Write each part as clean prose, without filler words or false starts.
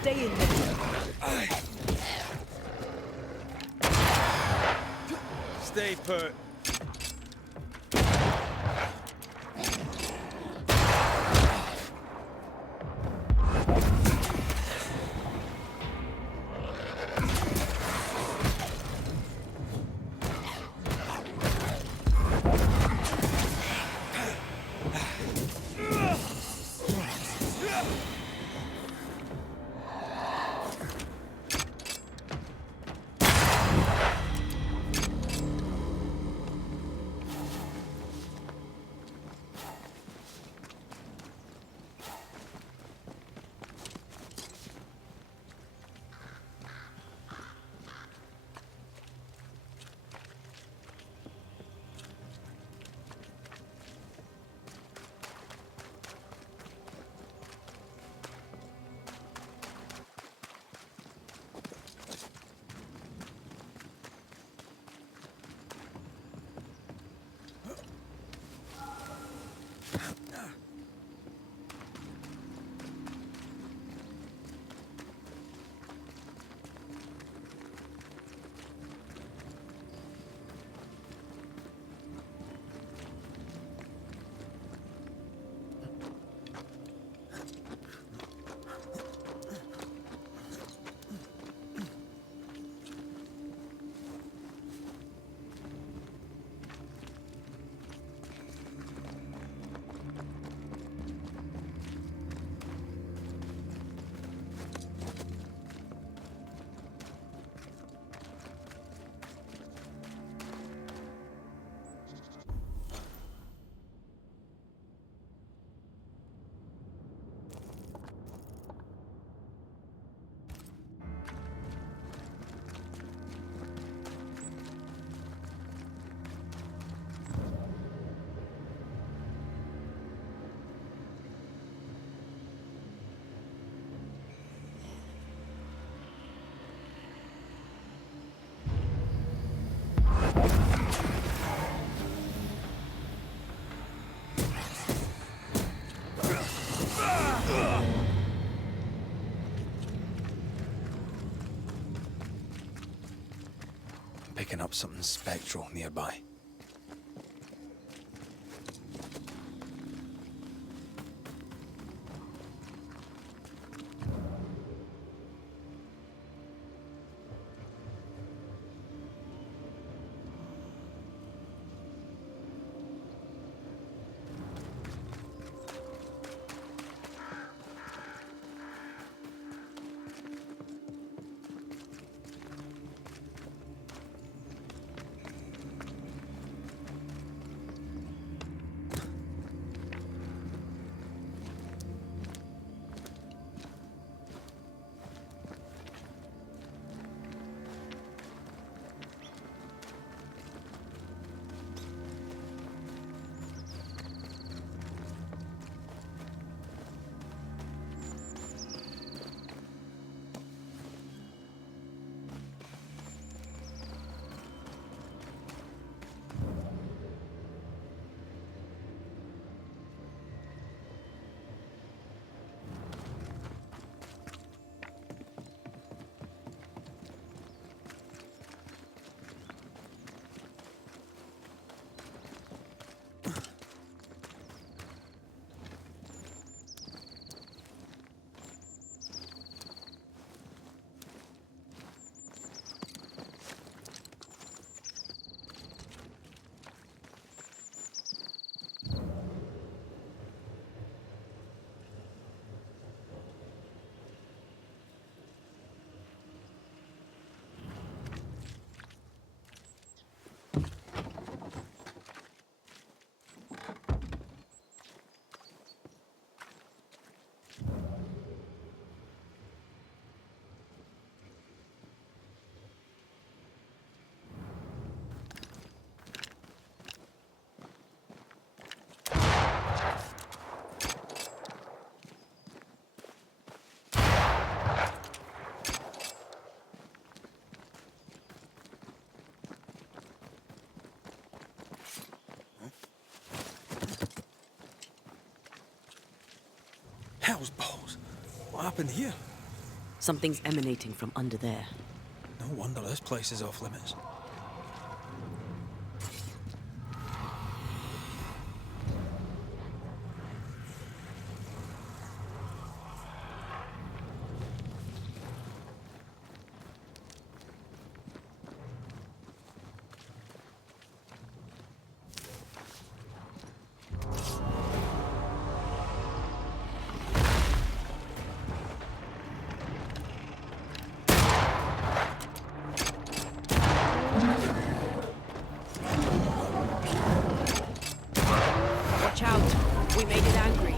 Stay in there. Stay put. Picking up something spectral nearby. Hell's balls. What happened here? Something's emanating from under there. No wonder this place is off limits. Watch out! We made it angry.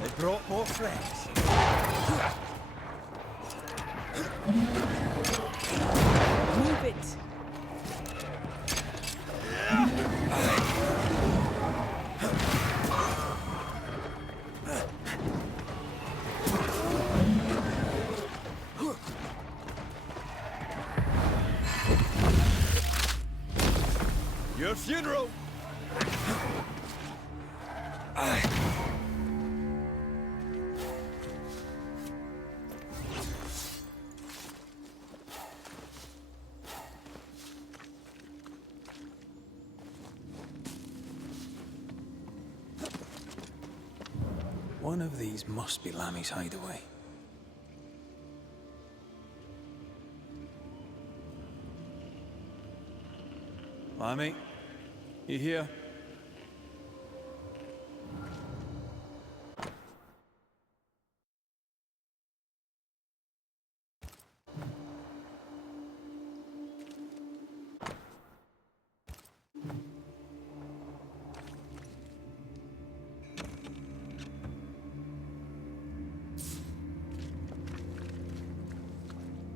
They brought more friends. Move it! Your funeral! One of these must be Lammy's hideaway. Lammy, you here?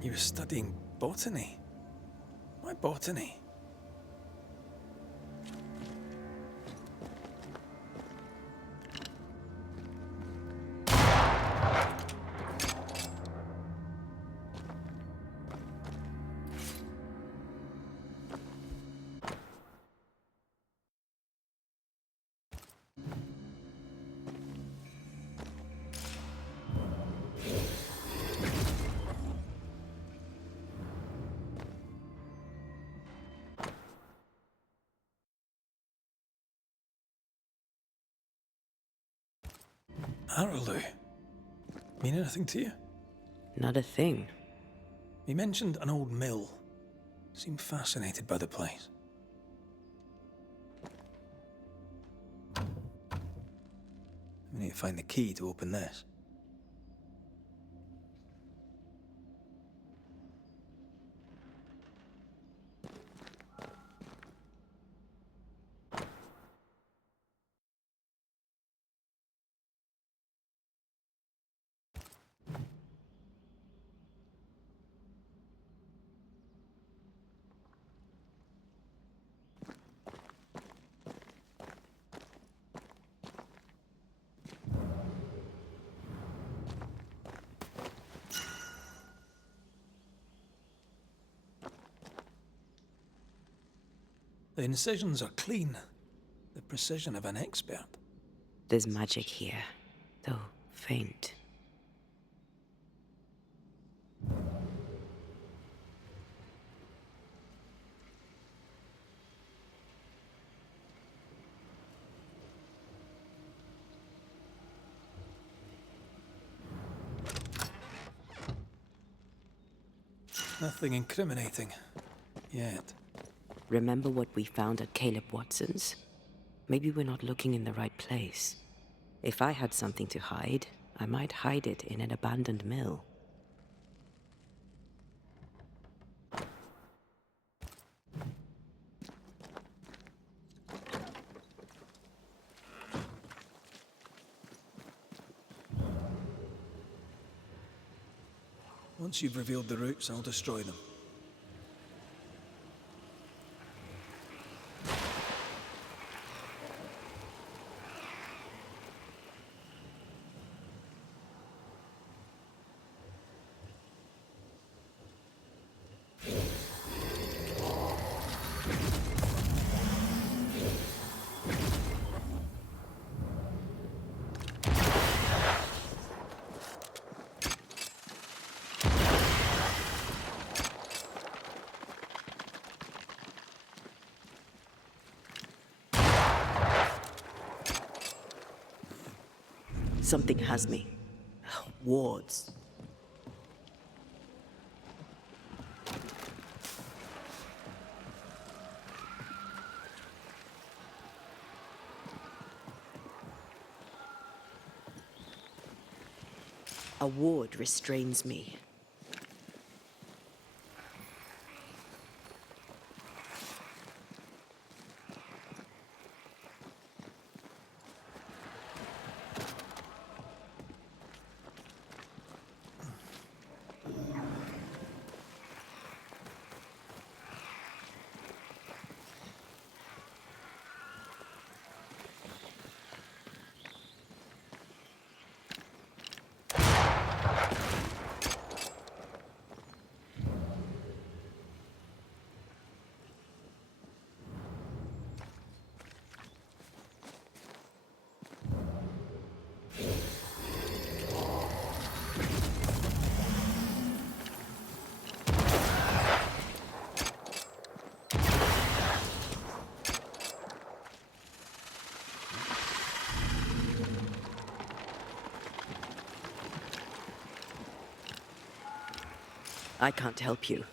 You were studying botany? Why botany? Araloo. Mean anything to you? Not a thing. He mentioned an old mill. Seemed fascinated by the place. We need to find the key to open this. The incisions are clean. The precision of an expert. There's magic here, though faint. Nothing incriminating. Yet. Remember what we found at Caleb Watson's? Maybe we're not looking in the right place. If I had something to hide, I might hide it in an abandoned mill. Once you've revealed the roots, I'll destroy them. Something has me. Wards. A ward restrains me. I can't help you.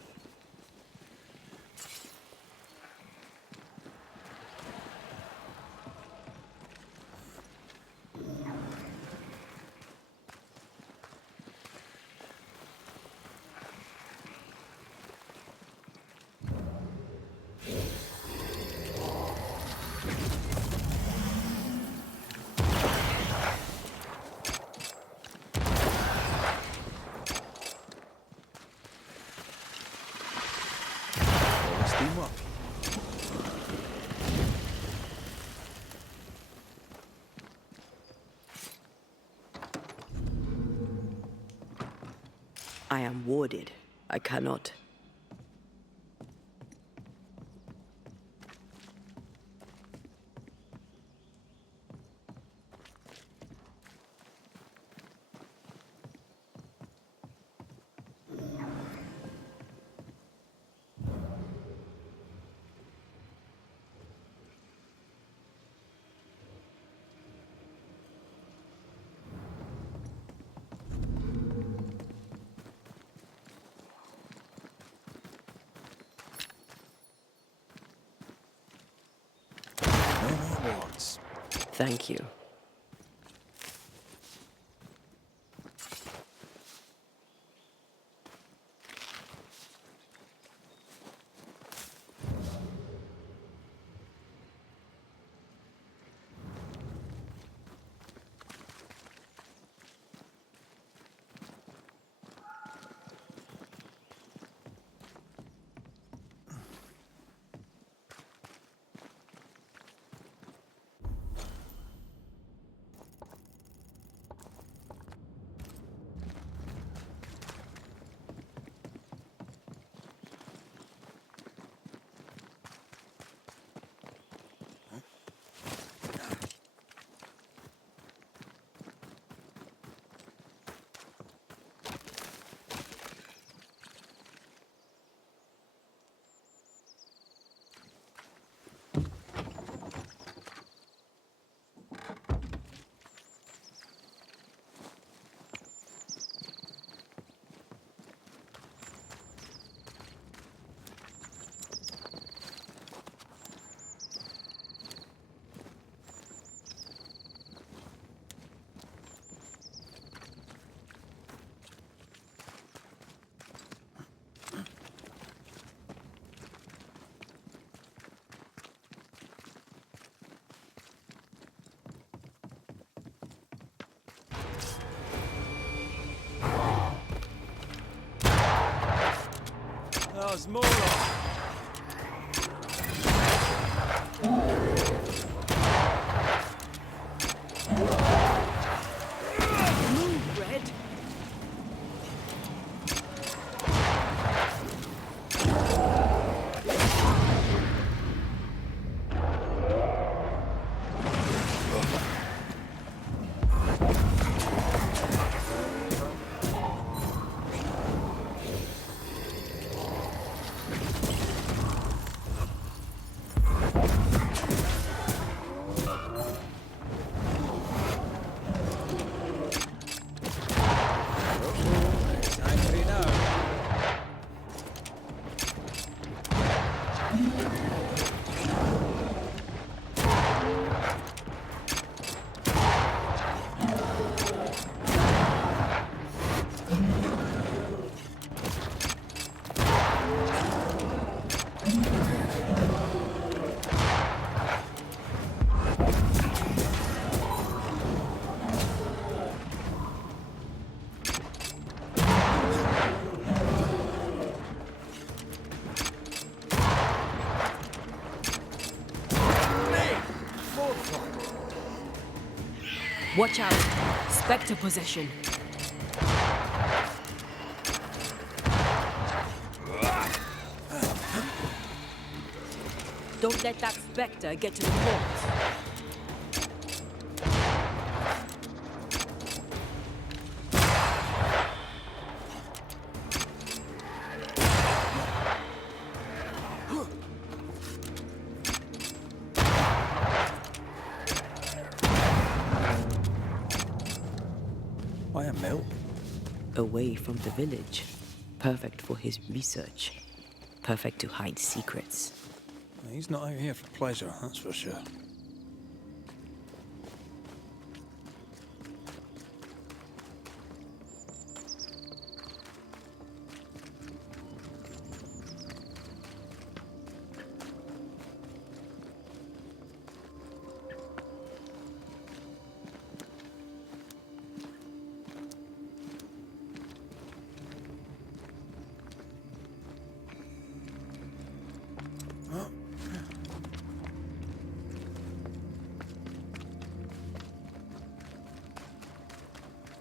Steam up. I am warded. I cannot. No more wards. Thank you. There's more of Move, Red! Watch out! Spectre possession. Don't let that spectre get to the corpse. Why a mill? Away from the village. Perfect for his research. Perfect to hide secrets. He's not out here for pleasure, that's for sure.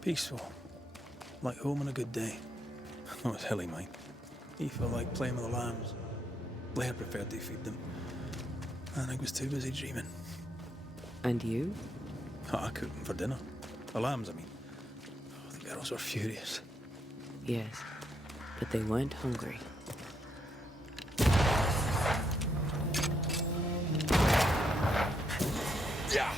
Peaceful. Like home on a good day. Oh, it's hilly, mine. He felt like playing with the lambs. Blair preferred to feed them. And I was too busy dreaming. And you? Oh, I cooked them for dinner. The lambs, I mean. Oh, the girls were furious. Yes, but they weren't hungry. Yeah.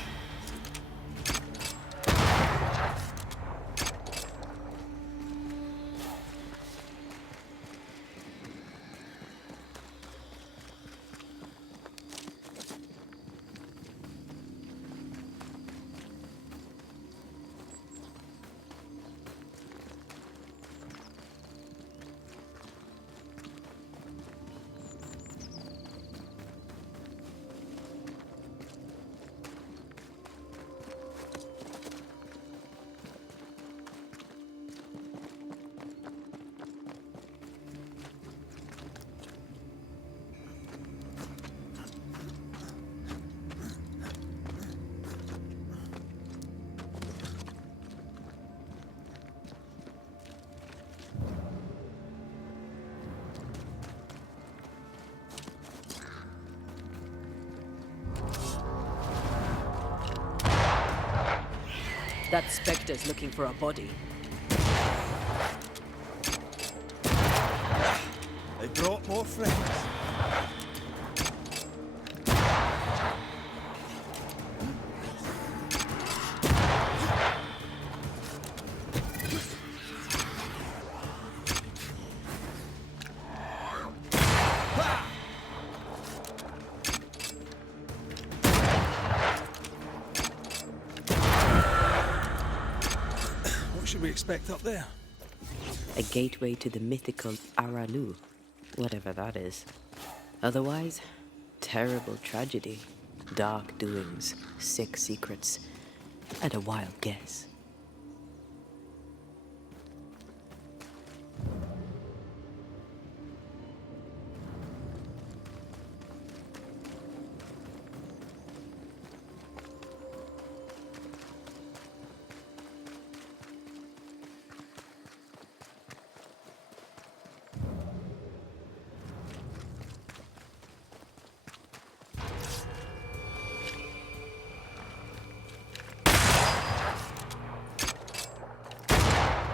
That spectre's looking for a body. They brought more friends. What should we expect up there? A gateway to the mythical Aralu, whatever that is. Otherwise, terrible tragedy, dark doings, sick secrets, and a wild guess.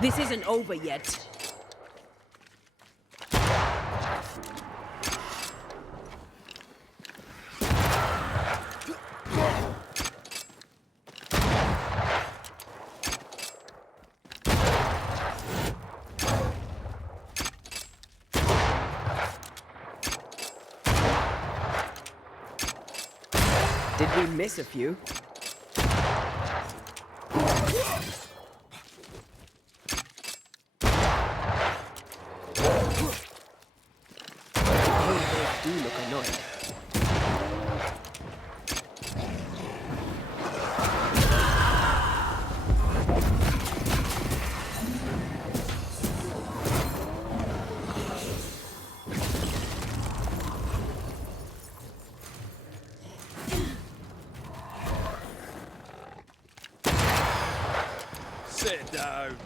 This isn't over yet. Did we miss a few? Do look annoyed. down.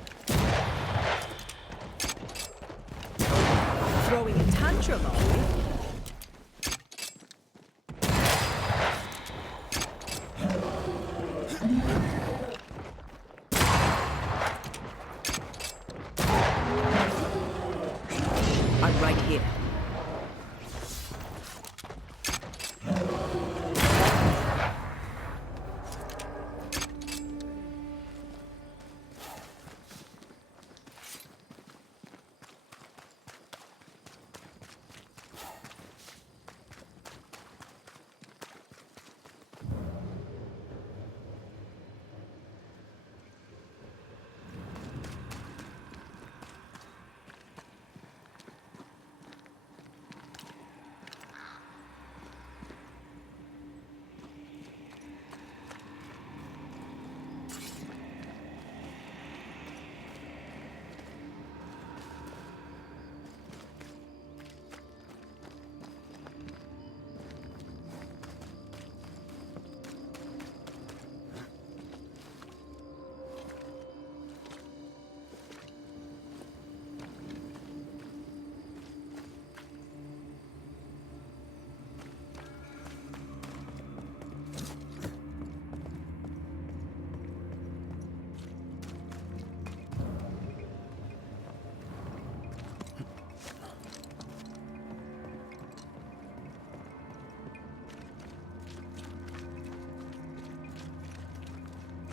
Throwing a tantrum, are we? I'm right here.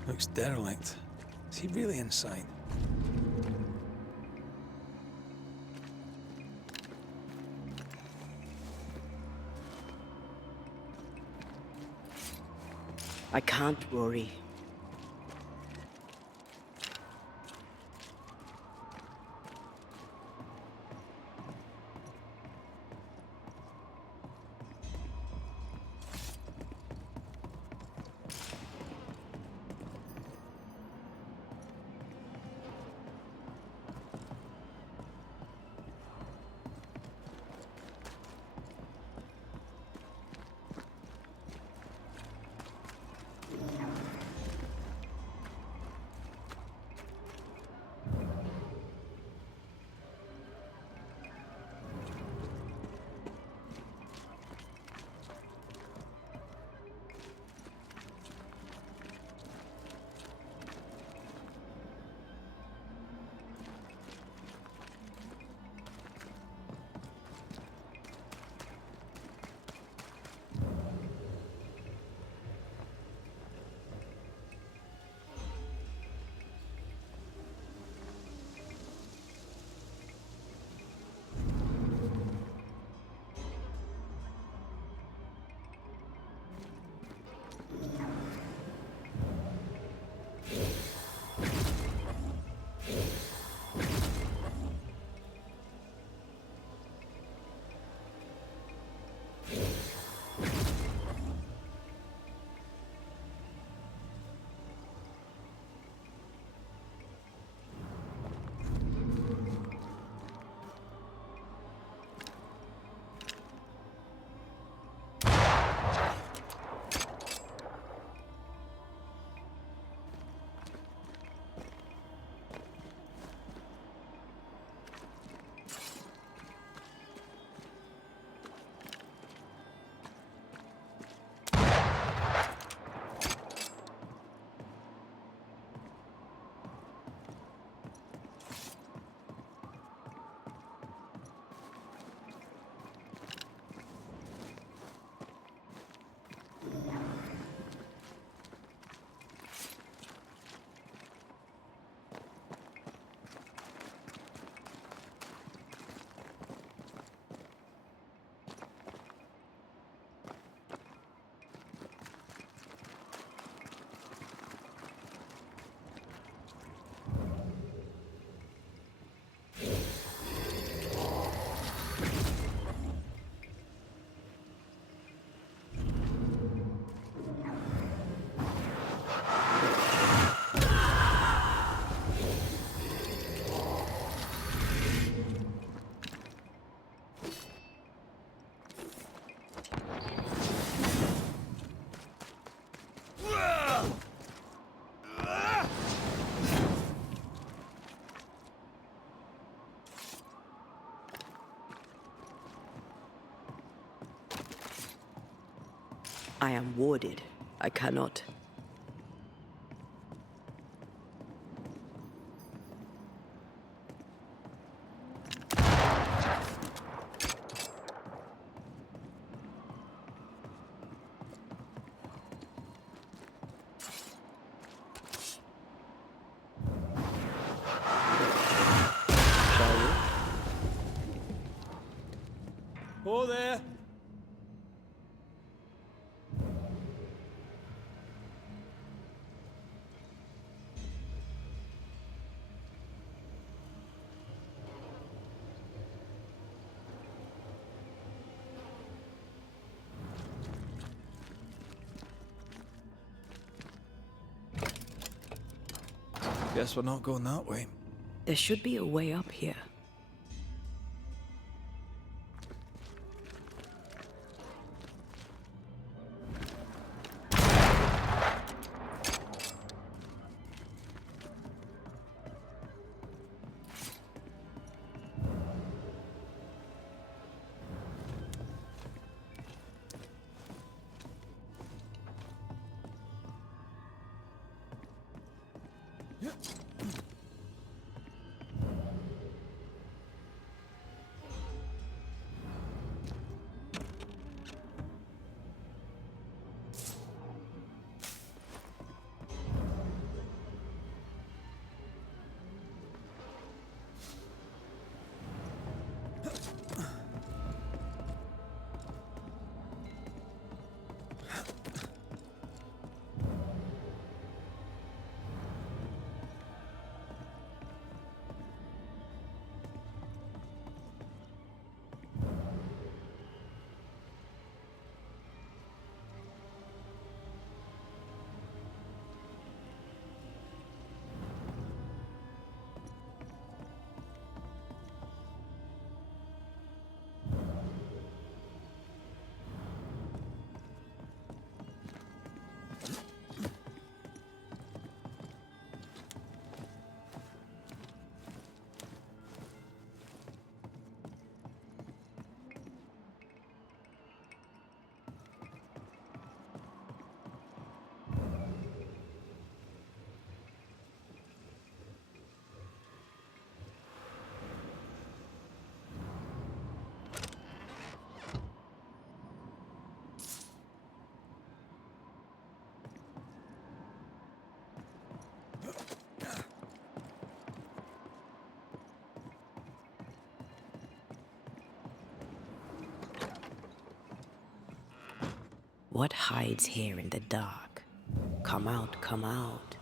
Looks derelict. Is he really inside? I can't, Rory. I am warded. I cannot. Shall we? Oh, there! Guess we're not going that way. There should be a way up here. What hides here in the dark? Come out, come out.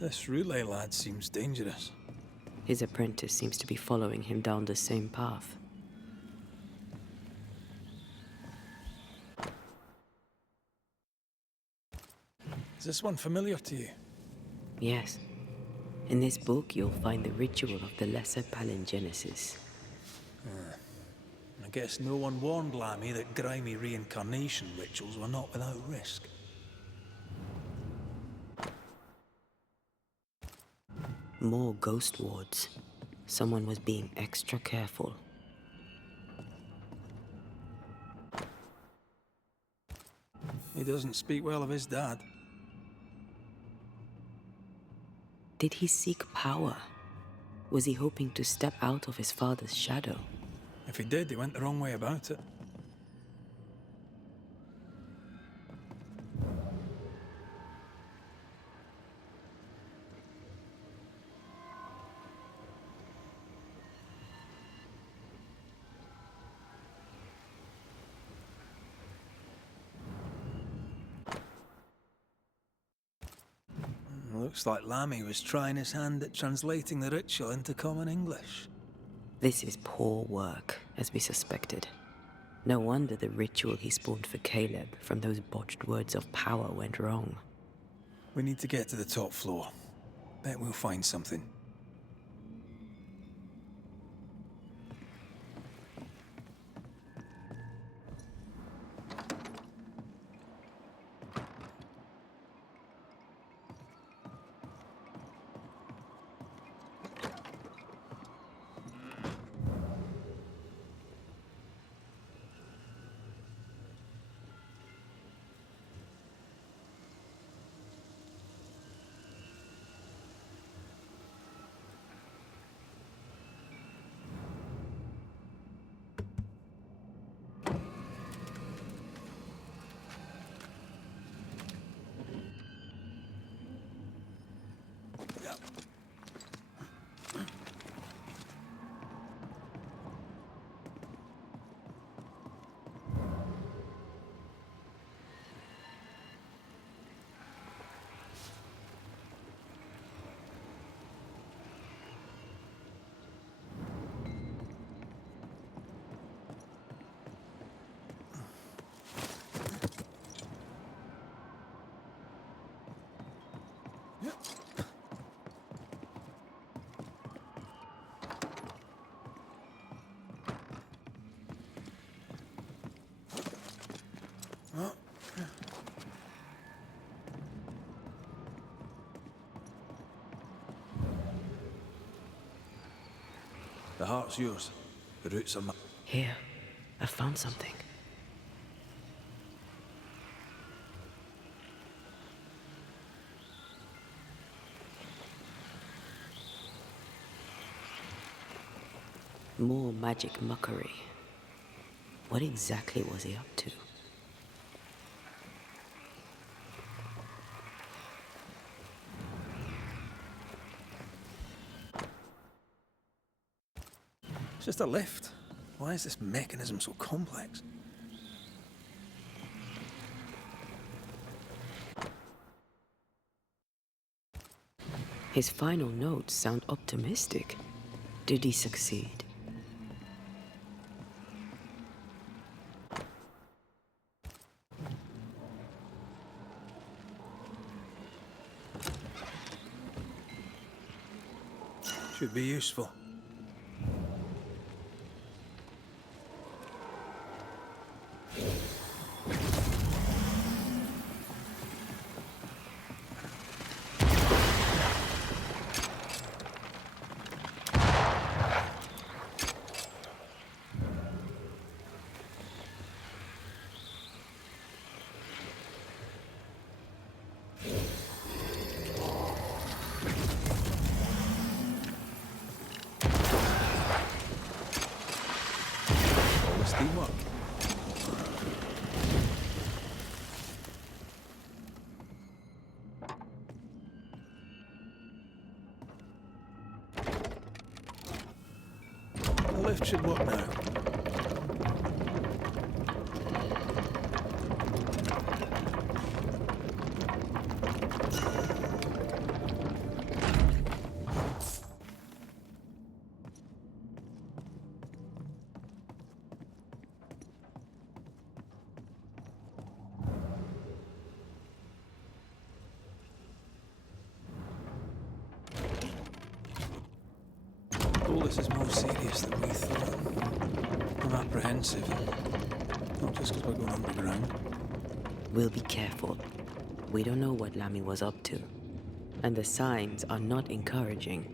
This relay lad seems dangerous. His apprentice seems to be following him down the same path. Is this one familiar to you? Yes. In this book, you'll find the ritual of the Lesser Palingenesis. I guess no one warned Lammy that grimy reincarnation rituals were not without risk. More ghost wards. Someone was being extra careful. He doesn't speak well of his dad. Did he seek power? Was he hoping to step out of his father's shadow? If he did, he went the wrong way about it. Looks like Lammy was trying his hand at translating the ritual into common English. This is poor work, as we suspected. No wonder the ritual he spawned for Caleb from those botched words of power went wrong. We need to get to the top floor. Bet we'll find something. The heart's yours. The roots are mine. Here, I found something. More magic muckery. What exactly was he up to? It's just a lift. Why is this mechanism so complex? His final notes sound optimistic. Did he succeed? Should be useful. Teamwork. The lift should work now. All this is more serious than we thought. I'm apprehensive. Not just because we're going underground. We'll be careful. We don't know what Lammy was up to. And the signs are not encouraging.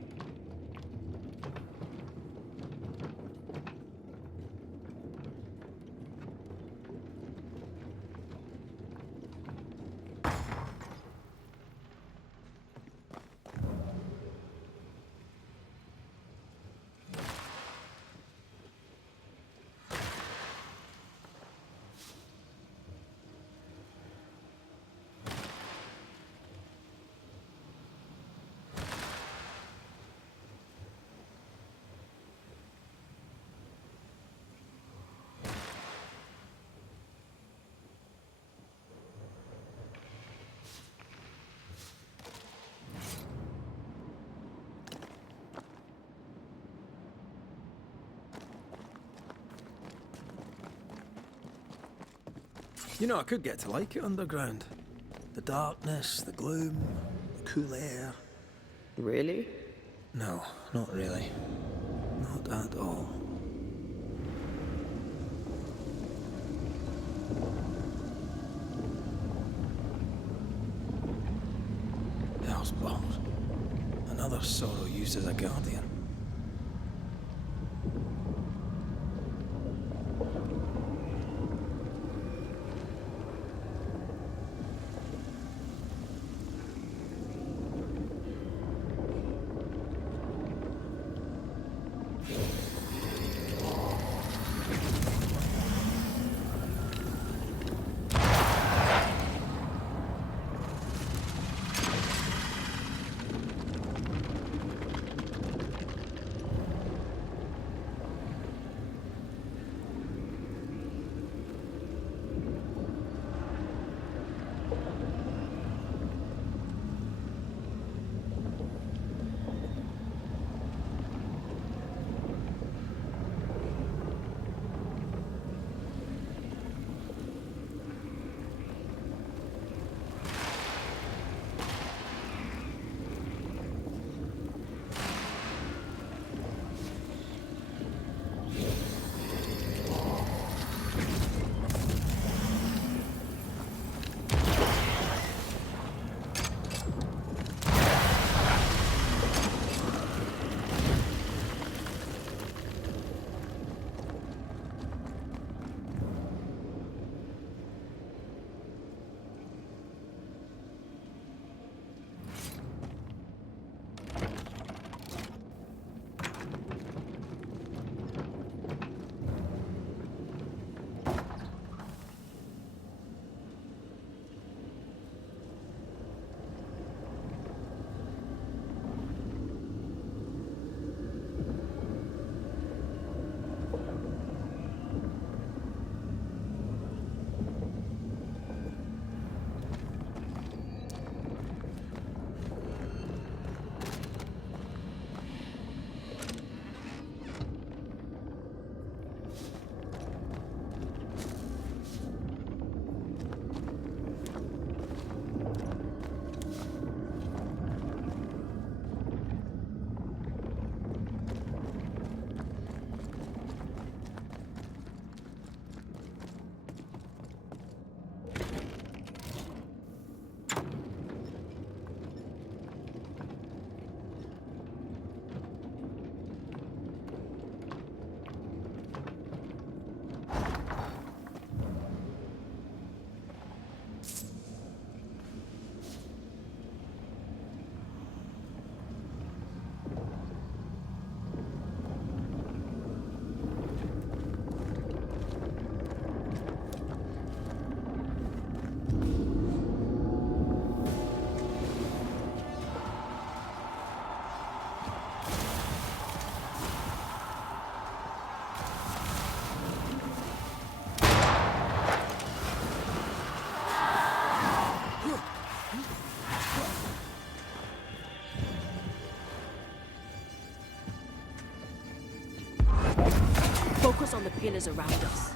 You know, I could get to like it underground. The darkness, the gloom, the cool air. Really? No, not really. Not at all. Hell's balls. Another sorrow used as a guardian. Focus on the pillars around us.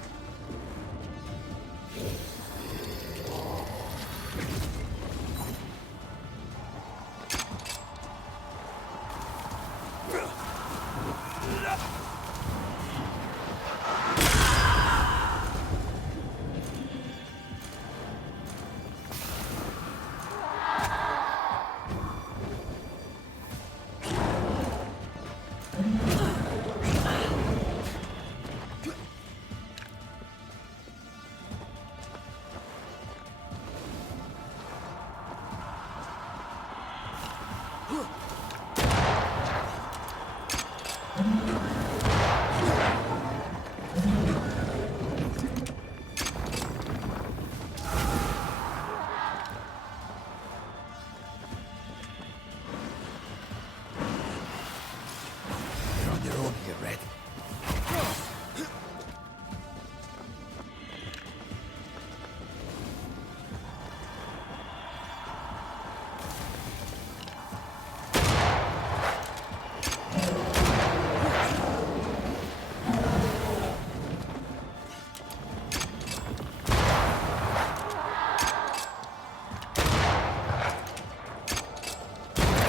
You're on your own here, Red.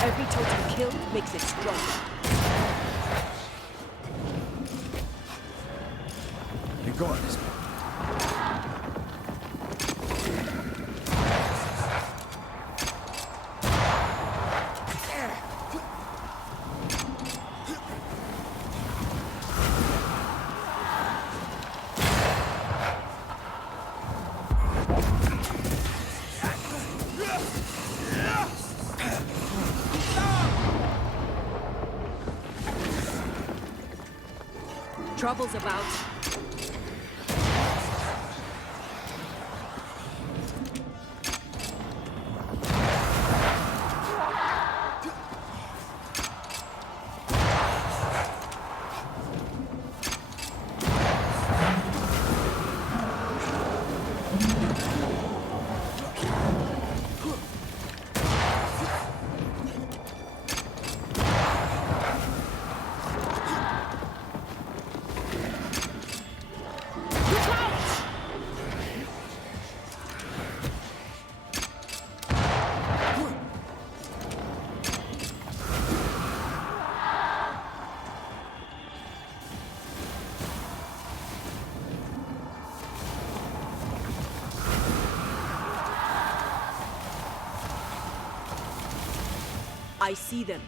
Every totem killed makes it stronger. You got this. Trouble's about. I see them.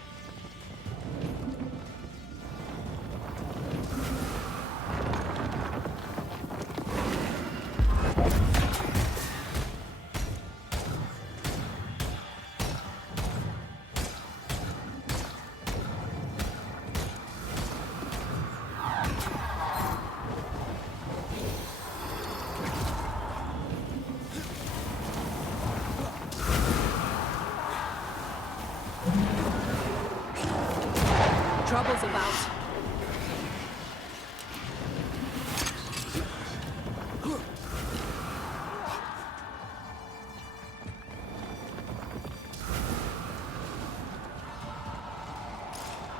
Trouble's about.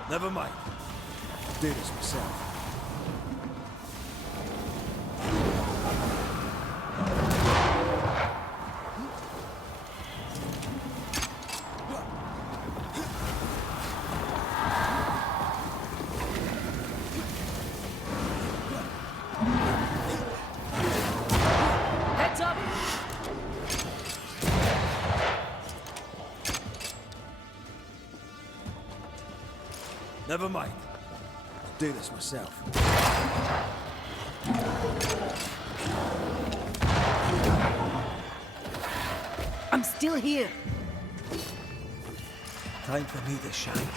Never mind. I'll do this myself. Heads up! Never mind. I'll do this myself. I'm still here. Time for me to shine.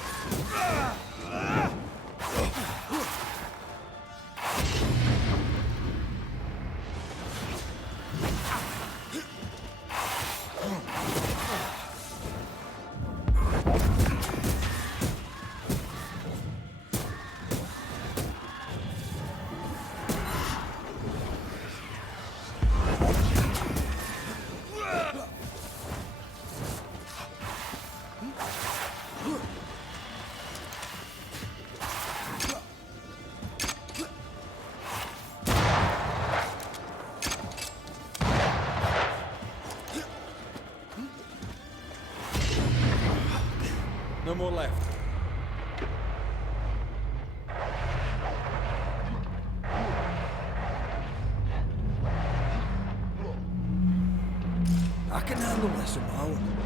No less than my own.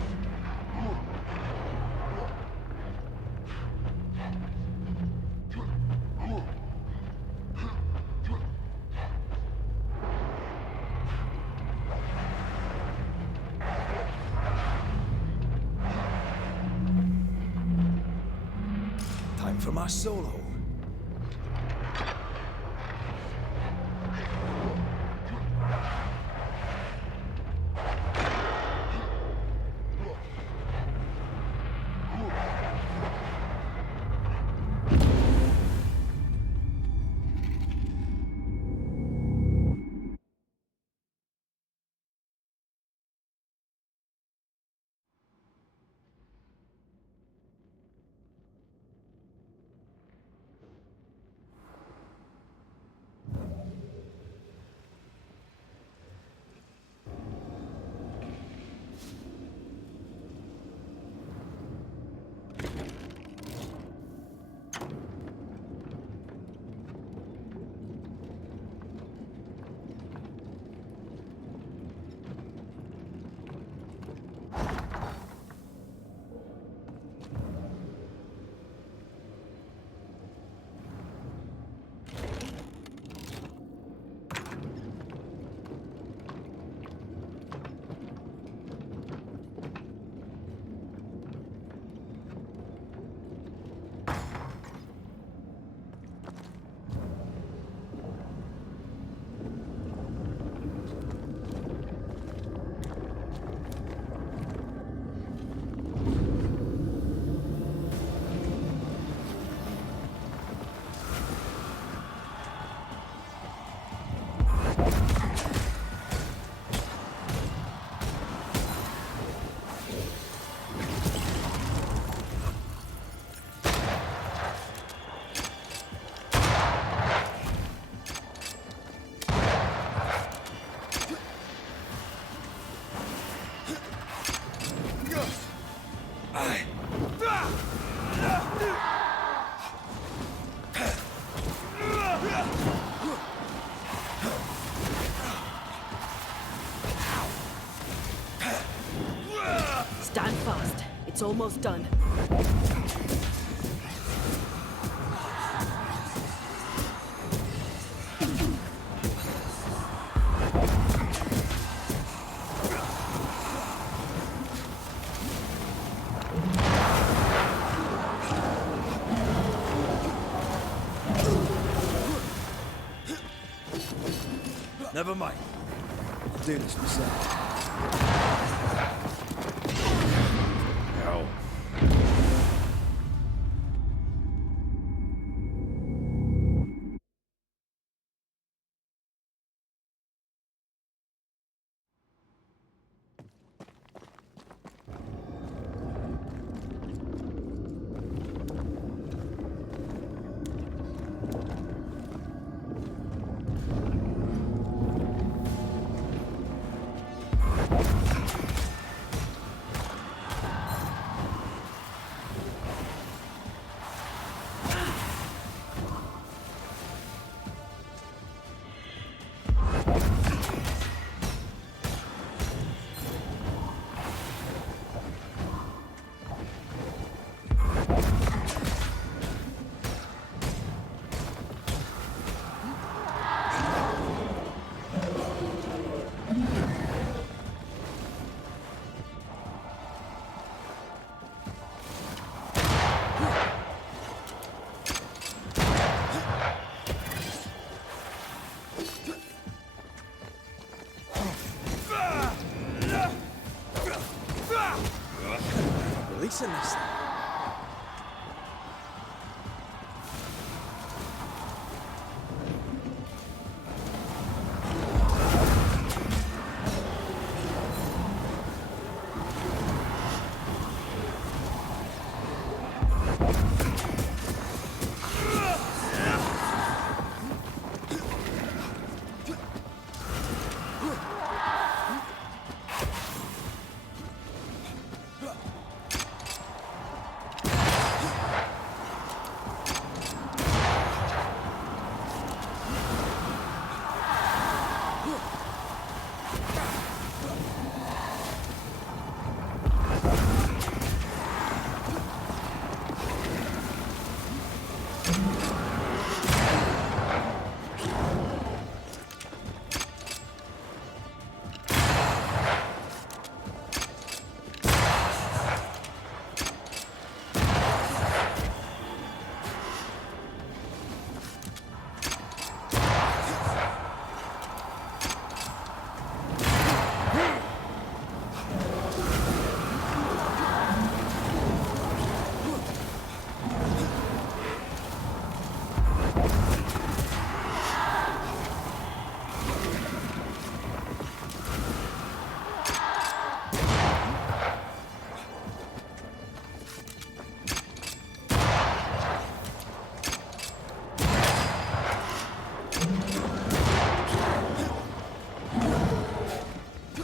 Time for my solo. Stand fast. It's almost done. Never mind. I'll do this myself.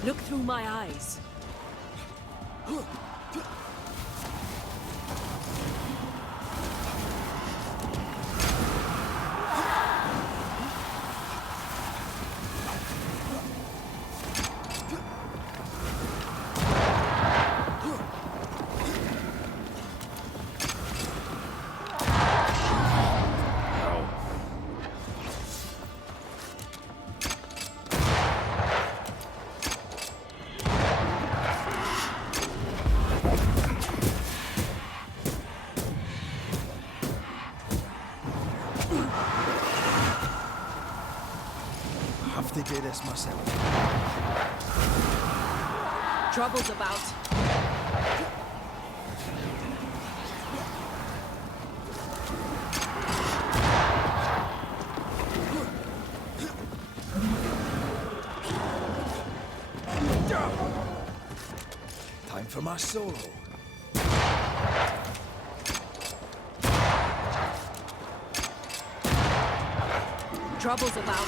Look through my eyes. Have to do this myself. Trouble's about. Time for my solo. Trouble's about.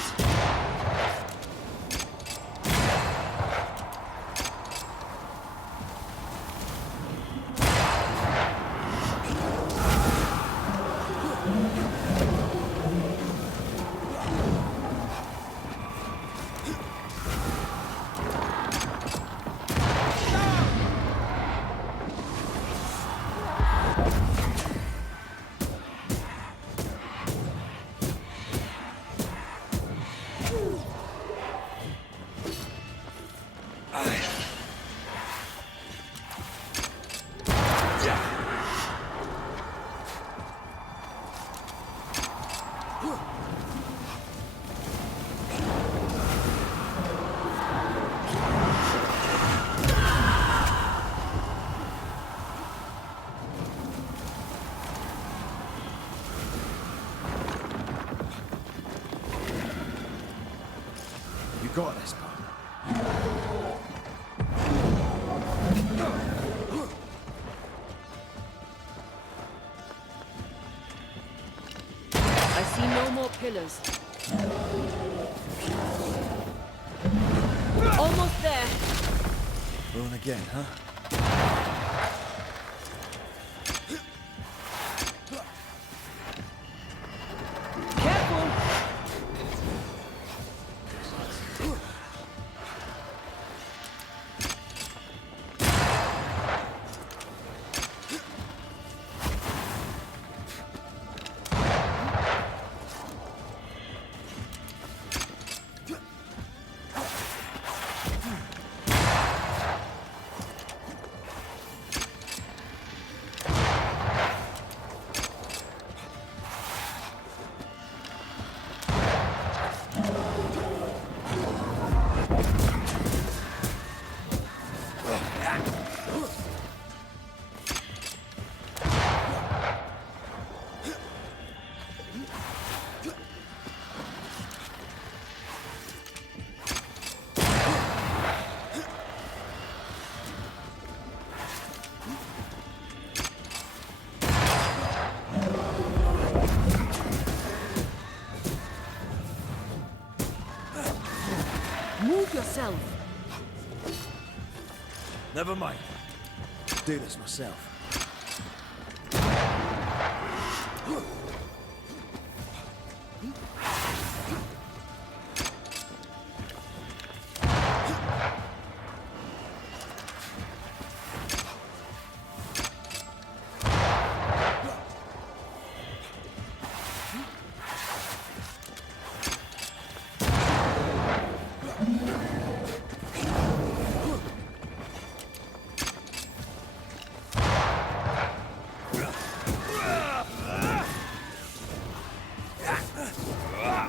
You got this, pal. I see no more pillars. Almost there. Rolling again, huh? Careful. Move yourself. Never mind. Do this myself.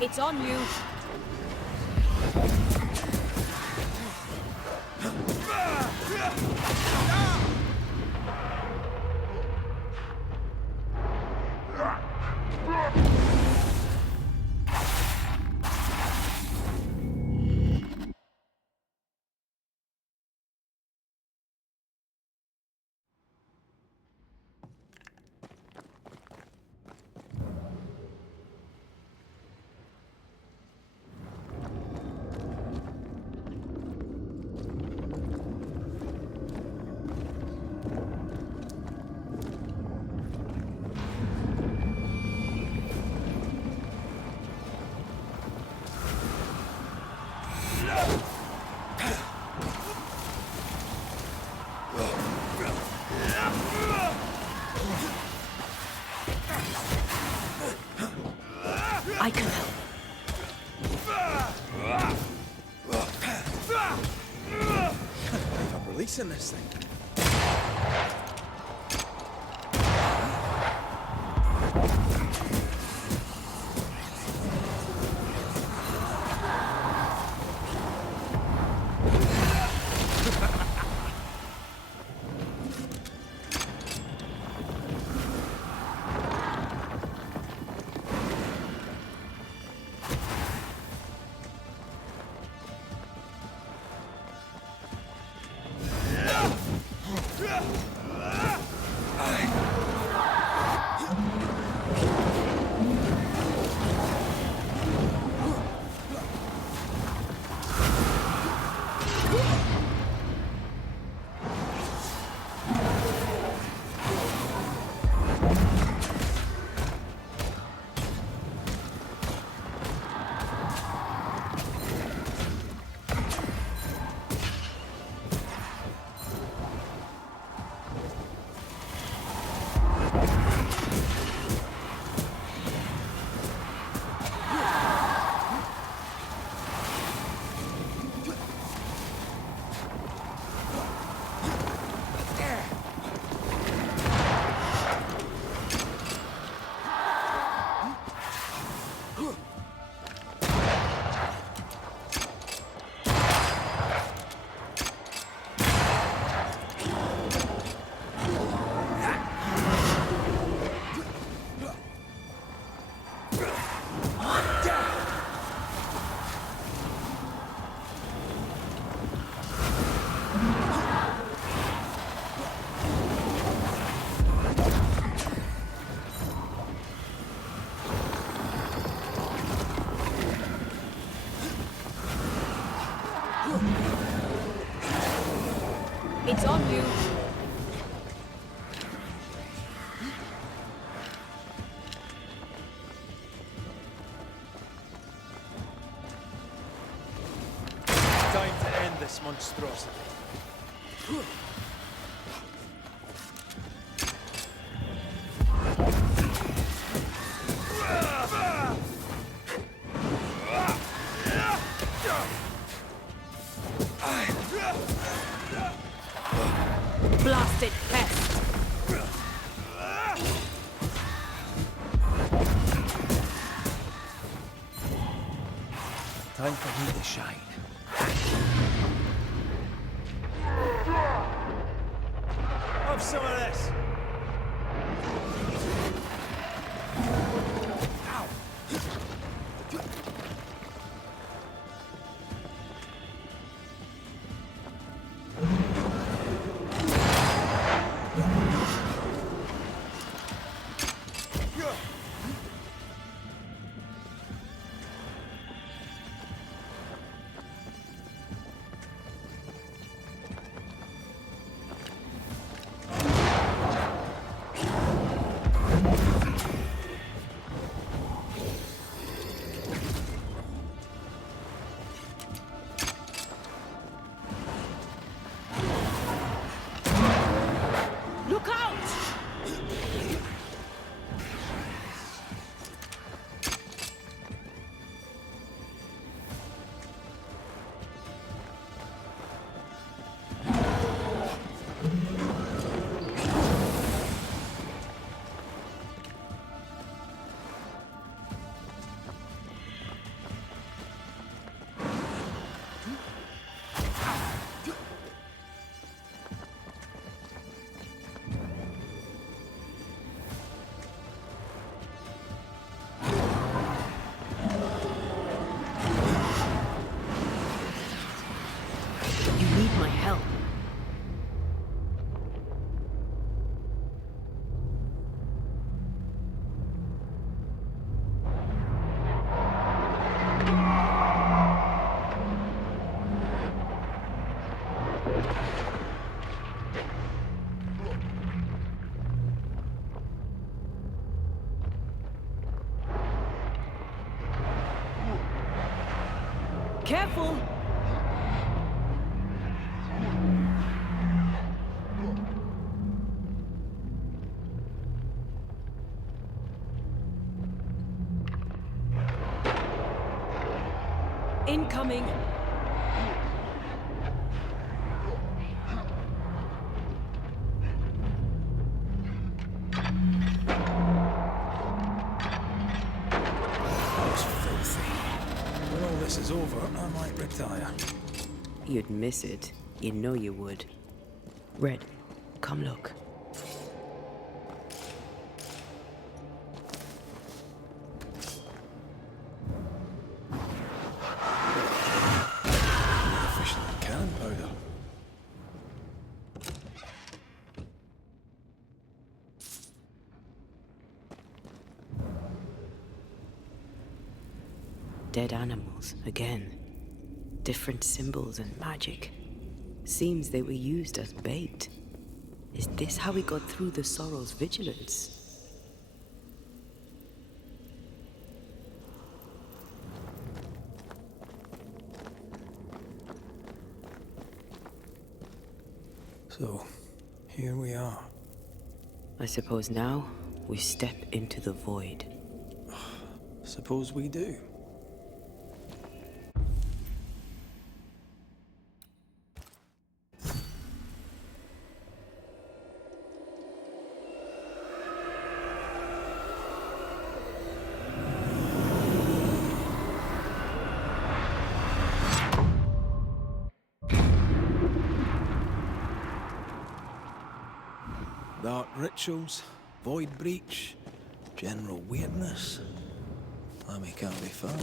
It's on you. I can help. I'm releasing this thing. It's on you. Time to end this monstrosity. Blasted pest. Time for me to shine. Have some of this. Careful! Incoming! That was filthy. When all this is over, I might retire. You'd miss it. You know you would. Red, come look. Efficient cannon powder. Dead animals, again. Different symbols and magic. Seems they were used as bait. Is this how we got through the Sorrow's vigilance? So, here we are. I suppose now we step into the void. Suppose we do. Dark rituals, void breach, general weirdness. Lammy can't be far.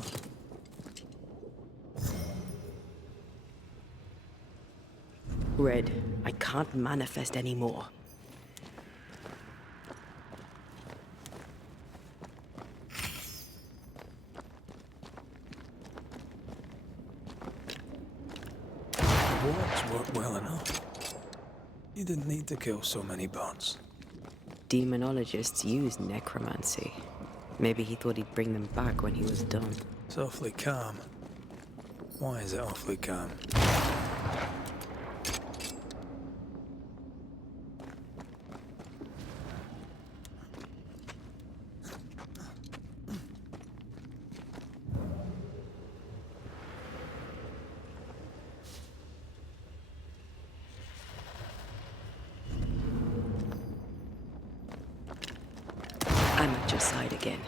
Red, I can't manifest anymore. The wards worked well enough. You didn't need to kill so many bots. Demonologists use necromancy. Maybe he thought he'd bring them back when he was done. It's awfully calm. Why is it awfully calm? I'm at your side again.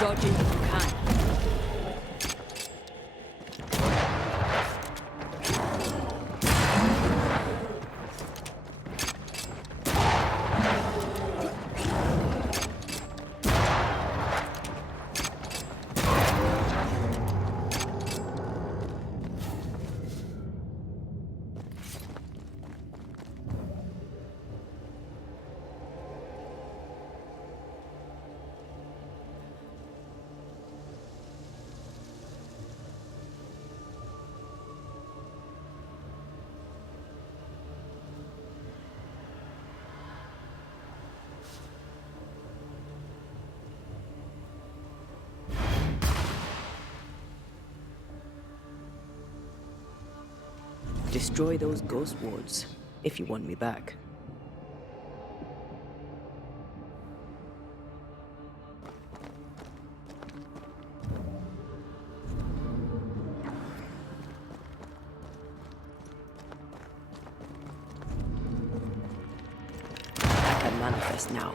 Dodge it if you can. Destroy those ghost wards, if you want me back. I can manifest now.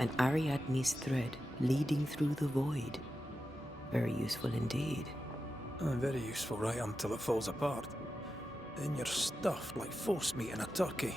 An Ariadne's thread leading through the void. Very useful indeed. Very useful, right, until it falls apart. Then you're stuffed like force meat in a turkey.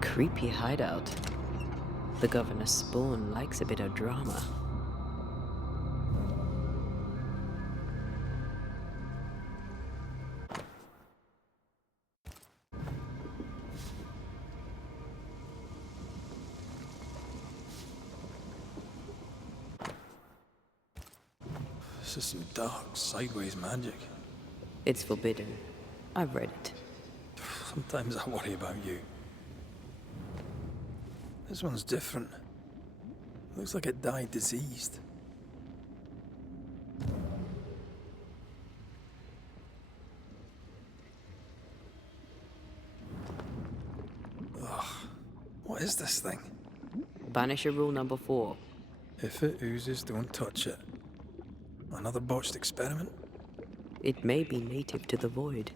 Creepy hideout. The governor's spawn likes a bit of drama. This is some dark, sideways magic. It's forbidden. I've read it. Sometimes I worry about you. This one's different. Looks like it died diseased. Ugh. What is this thing? Banisher rule number 4. If it oozes, don't touch it. Another botched experiment? It may be native to the void.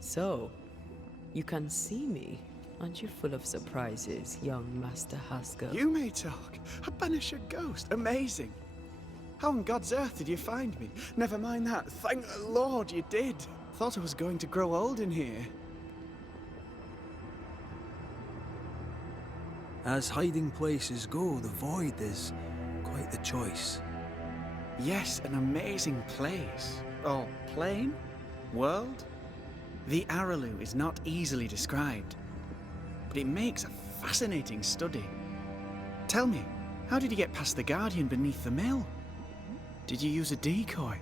So, you can see me. Aren't you full of surprises, young Master Haskell? You may talk. A Banisher ghost. Amazing. How on God's earth did you find me? Never mind that. Thank the Lord you did. Thought I was going to grow old in here. As hiding places go, the void is quite the choice. Yes, an amazing place. Or plane? World? The Araloo is not easily described. but it makes a fascinating study. Tell me, how did you get past the Guardian beneath the mill? Did you use a decoy?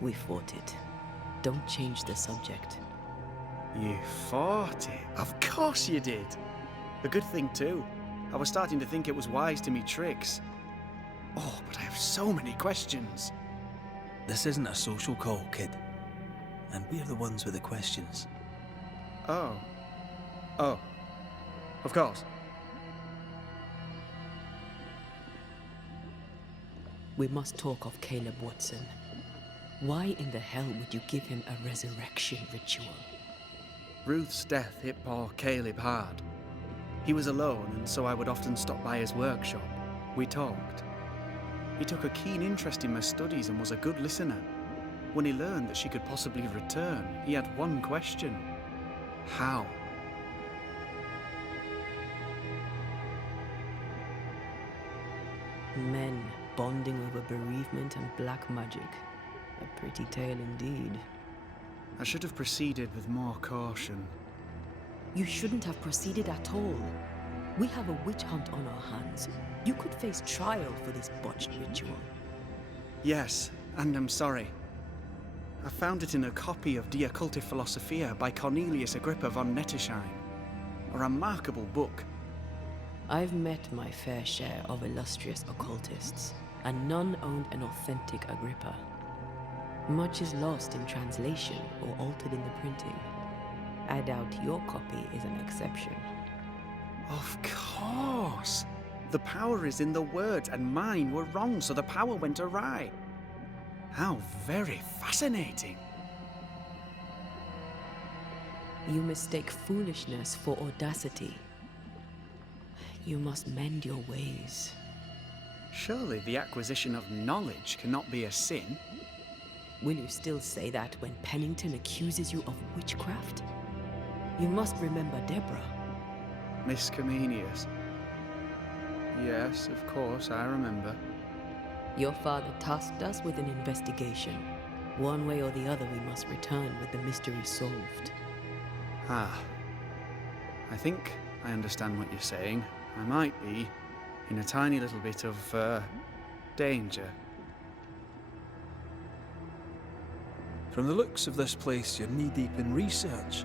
We fought it. Don't change the subject. You fought it? Of course you did. A good thing too. I was starting to think it was wise to me tricks. Oh, but I have so many questions. This isn't a social call, kid. And we're the ones with the questions. Oh. Oh. Of course. We must talk of Caleb Watson. Why in the hell would you give him a resurrection ritual? Ruth's death hit poor Caleb hard. He was alone, and so I would often stop by his workshop. We talked. He took a keen interest in my studies and was a good listener. When he learned that she could possibly return, he had one question. How? Men bonding over bereavement and black magic. A pretty tale indeed. I should have proceeded with more caution. You shouldn't have proceeded at all. We have a witch hunt on our hands. You could face trial for this botched ritual. Yes, and I'm sorry. I found it in a copy of De Occulti Philosophia by Cornelius Agrippa von Nettesheim. A remarkable book. I've met my fair share of illustrious occultists, and none owned an authentic Agrippa. Much is lost in translation or altered in the printing. I doubt your copy is an exception. Of course! The power is in the words, and mine were wrong, so the power went awry. How very fascinating! You mistake foolishness for audacity. You must mend your ways. Surely the acquisition of knowledge cannot be a sin. Will you still say that when Pennington accuses you of witchcraft? You must remember Deborah. Miss Comenius. Yes, of course, I remember. Your father tasked us with an investigation. One way or the other, we must return with the mystery solved. Ah. I think I understand what you're saying. I might be in a tiny little bit of, danger. From the looks of this place, you're knee-deep in research.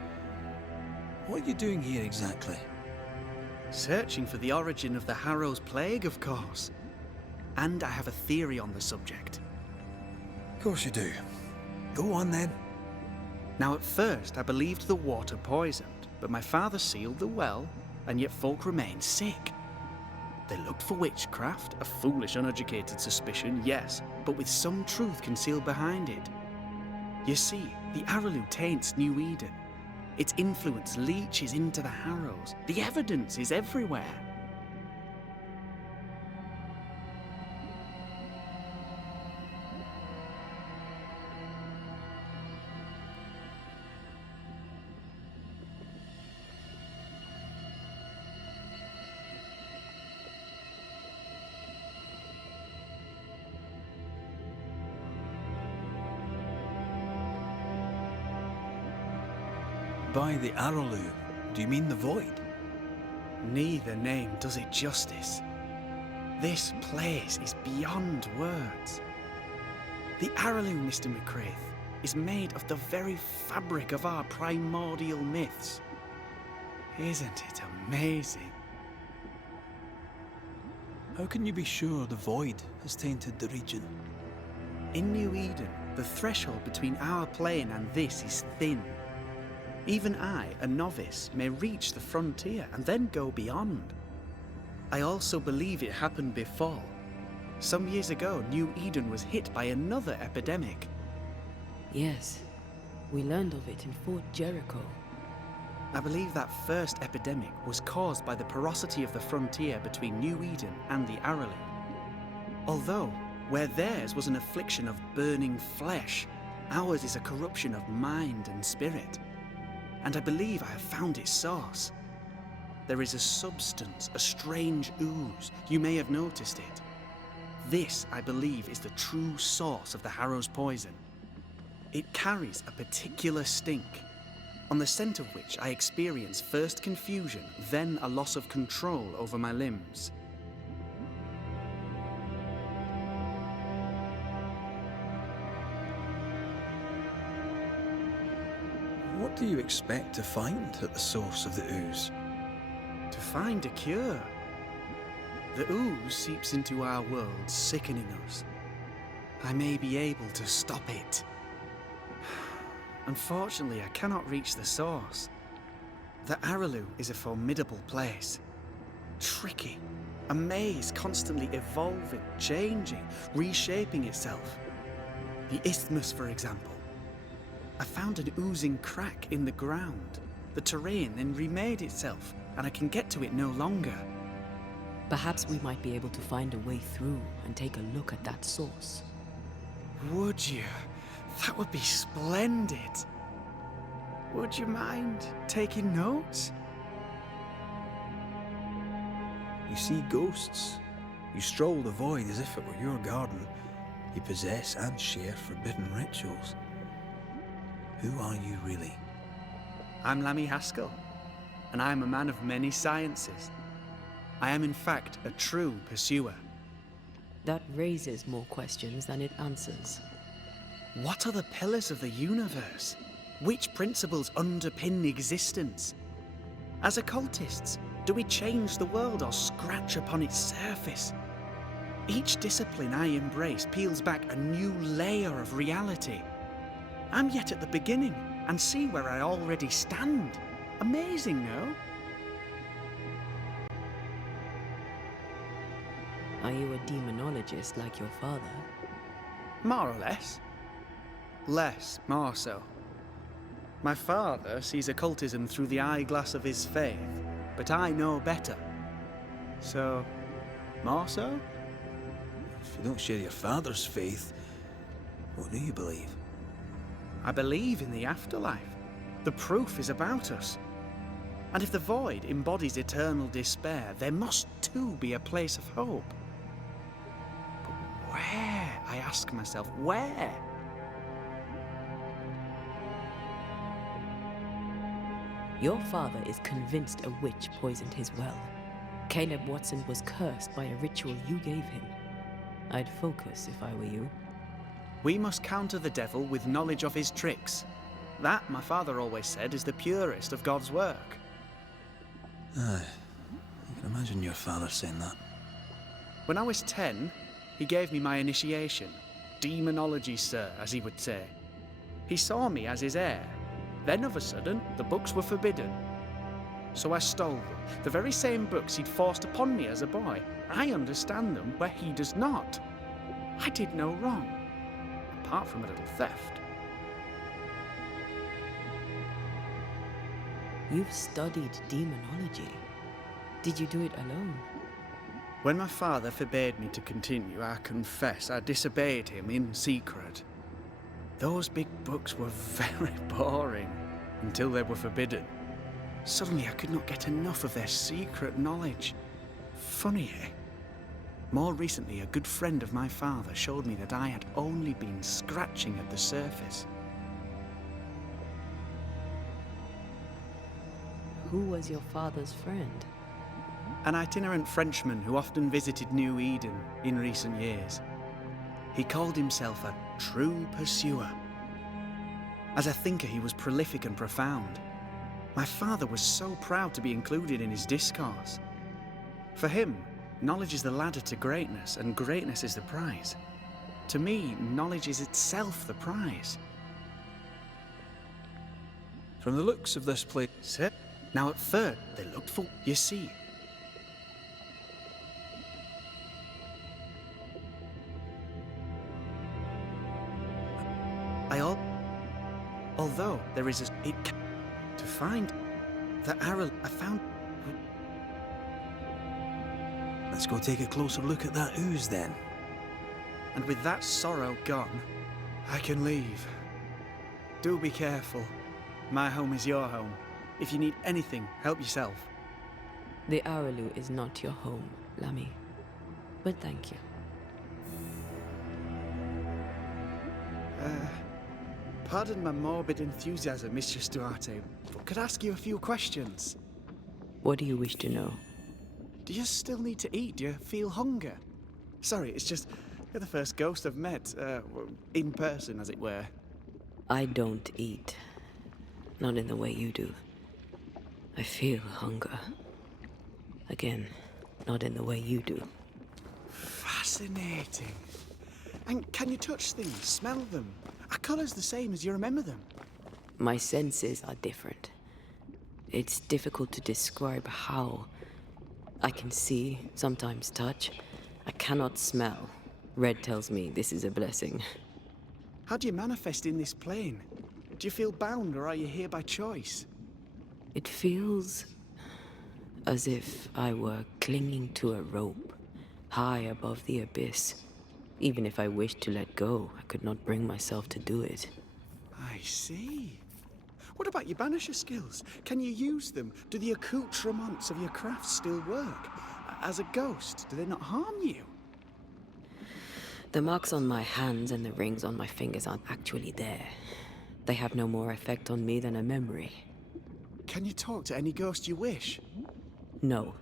What are you doing here exactly? Searching for the origin of the Harrow's Plague, of course. And I have a theory on the subject. Of course you do. Go on then. Now, at first, I believed the water poisoned, but my father sealed the well, and yet folk remained sick. They looked for witchcraft, a foolish, uneducated suspicion, yes, but with some truth concealed behind it. You see, the Araloo taints New Eden. Its influence leaches into the Harrows. The evidence is everywhere. By the Araloo, do you mean the Void? Neither name does it justice. This place is beyond words. The Araloo, Mr. McCraith, is made of the very fabric of our primordial myths. Isn't it amazing? How can you be sure the Void has tainted the region? In New Eden, the threshold between our plane and this is thin. Even I, a novice, may reach the frontier and then go beyond. I also believe it happened before. Some years ago, New Eden was hit by another epidemic. Yes, we learned of it in Fort Jericho. I believe that first epidemic was caused by the porosity of the frontier between New Eden and the Araloo. Although, where theirs was an affliction of burning flesh, ours is a corruption of mind and spirit. And I believe I have found its source. There is a substance, a strange ooze. You may have noticed it. This, I believe, is the true source of the Harrow's poison. It carries a particular stink. on the scent of which I experience first confusion, then a loss of control over my limbs. What do you expect to find at the source of the ooze? To find a cure. The ooze seeps into our world, sickening us. I may be able to stop it. Unfortunately, I cannot reach the source. The Araloo is a formidable place. Tricky. A maze constantly evolving, changing, reshaping itself. The isthmus, for example. I found an oozing crack in the ground. The terrain then remade itself, and I can get to it no longer. Perhaps we might be able to find a way through and take a look at that source. Would you? That would be splendid. Would you mind taking notes? You see ghosts. You stroll the void as if it were your garden. You possess and share forbidden rituals. Who are you really? I'm Lammy Haskell, and I'm a man of many sciences. I am in fact a true pursuer. That raises more questions than it answers. What are the pillars of the universe? Which principles underpin existence? As occultists, do we change the world or scratch upon its surface? Each discipline I embrace peels back a new layer of reality. I'm yet at the beginning, and see where I already stand. Amazing, no? Are you a demonologist like your father? More or less. Less, more so. My father sees occultism through the eyeglass of his faith, but I know better. So, more so? If you don't share your father's faith, what do you believe? I believe in the afterlife. The proof is about us. And if the void embodies eternal despair, there must too be a place of hope. But where? I ask myself, where? Your father is convinced a witch poisoned his well. Caleb Watson was cursed by a ritual you gave him. I'd focus if I were you. We must counter the devil with knowledge of his tricks. That, my father always said, is the purest of God's work. Aye. You can imagine your father saying that. When I was 10, he gave me my initiation. Demonology, sir, as he would say. He saw me as his heir. Then, of a sudden, the books were forbidden. So I stole them, the very same books he'd forced upon me as a boy. I understand them where he does not. I did no wrong, apart from a little theft. You've studied demonology. Did you do it alone? When my father forbade me to continue, I confess I disobeyed him in secret. Those big books were very boring until they were forbidden. Suddenly I could not get enough of their secret knowledge. Funny, eh? More recently, a good friend of my father showed me that I had only been scratching at the surface. Who was your father's friend? An itinerant Frenchman who often visited New Eden in recent years. He called himself a true pursuer. As a thinker, he was prolific and profound. My father was so proud to be included in his discourse. For him, knowledge is the ladder to greatness, and greatness is the prize. To me, knowledge is itself the prize. From the looks of this place... Sir? Now at third, they looked for... You see... Although there is a... To find... The arrow I found... Let's go take a closer look at that ooze then. And with that sorrow gone, I can leave. Do be careful. My home is your home. If you need anything, help yourself. The Araloo is not your home, Lammy. But thank you. Pardon my morbid enthusiasm, Mistress Duarte, but could I ask you a few questions? What do you wish to know? Do you still need to eat? Do you feel hunger? Sorry, it's just you're the first ghost I've met, in person, as it were. I don't eat. Not in the way you do. I feel hunger. Again, not in the way you do. Fascinating. And can you touch things, smell them? Are colours the same as you remember them? My senses are different. It's difficult to describe how. I can see, sometimes touch. I cannot smell. Red tells me this is a blessing. How do you manifest in this plane? Do you feel bound, or are you here by choice? It feels as if I were clinging to a rope, high above the abyss. Even if I wished to let go, I could not bring myself to do it. I see. What about your Banisher skills? Can you use them? Do the accoutrements of your craft still work? As a ghost, do they not harm you? The marks on my hands and the rings on my fingers aren't actually there. They have no more effect on me than a memory. Can you talk to any ghost you wish? No.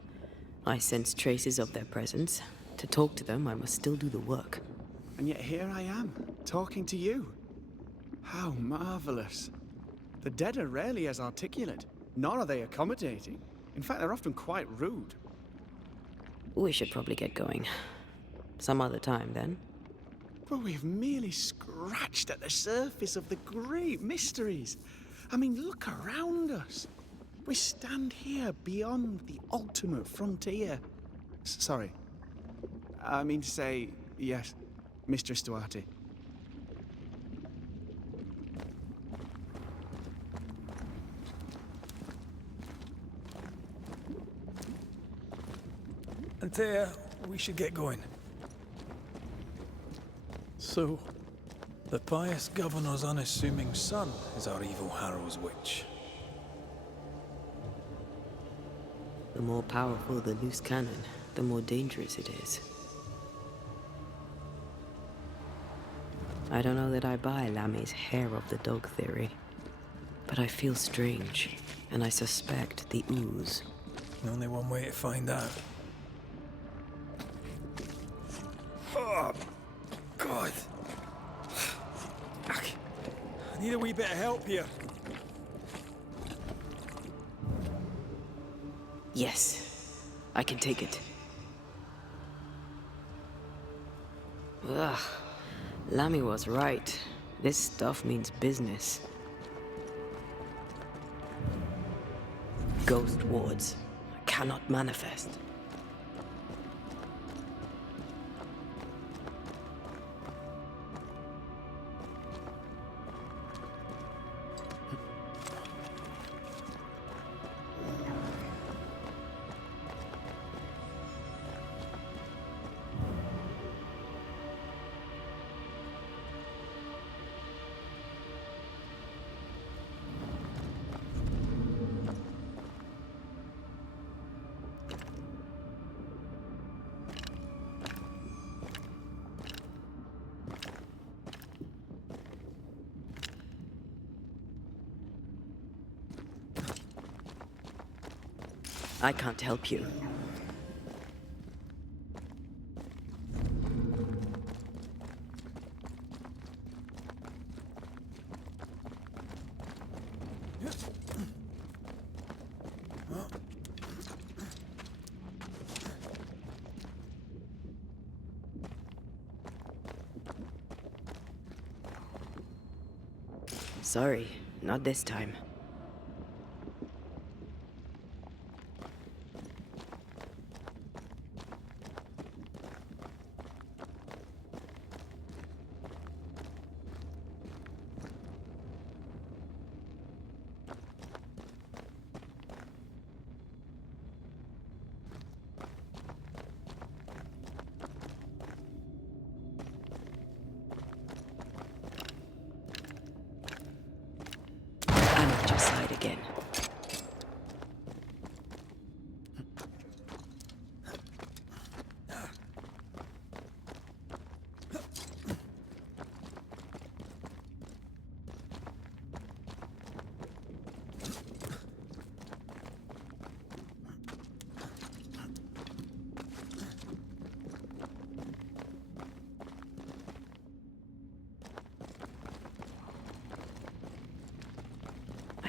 I sense traces of their presence. To talk to them, I must still do the work. And yet here I am, talking to you. How marvelous. The dead are rarely as articulate, nor are they accommodating. In fact, they're often quite rude. We should probably get going. Some other time, then. Well, we've merely scratched at the surface of the great mysteries. I mean, look around us. We stand here beyond the ultimate frontier. Sorry. I mean to say, yes, Mistress Duarte. Antea, we should get going. So, the pious governor's unassuming son is our evil Harrow's witch. The more powerful the loose cannon, the more dangerous it is. I don't know that I buy Lammy's hair of the dog theory, but I feel strange, and I suspect the ooze. Only one way to find out. Oh, God. I need a wee bit of help here. Yes, I can take it. Ugh, Lammy was right. This stuff means business. Ghost wards. I cannot manifest. I can't help you. Sorry, not this time.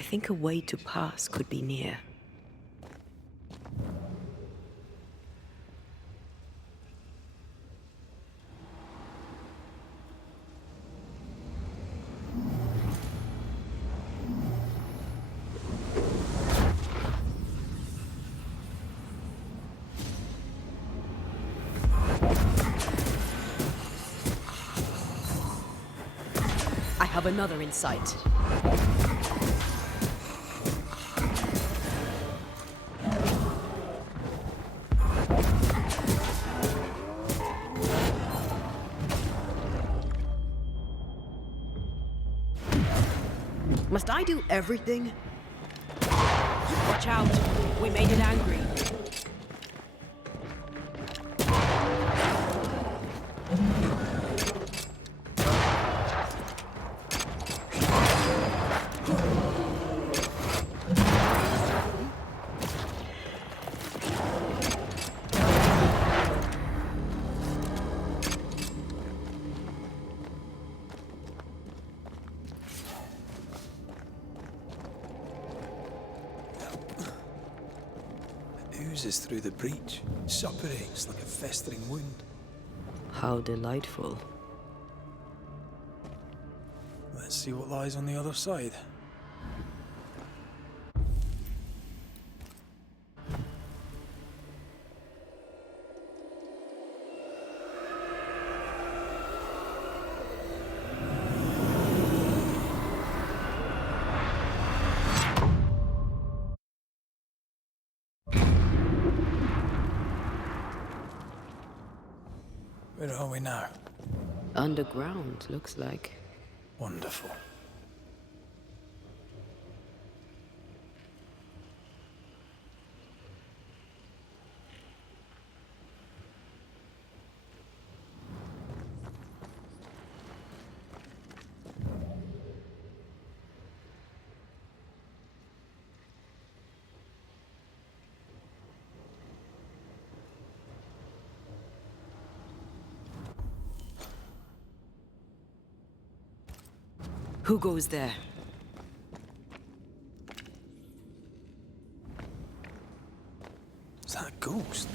think a way to pass could be near. I have another in sight. Must I do everything? Watch out! We made it angry. Oozes through the breach, suppurates like a festering wound. How delightful. Let's see what lies on the other side. Where are we now? Underground, looks like. Wonderful. Who goes there? Is that a ghost?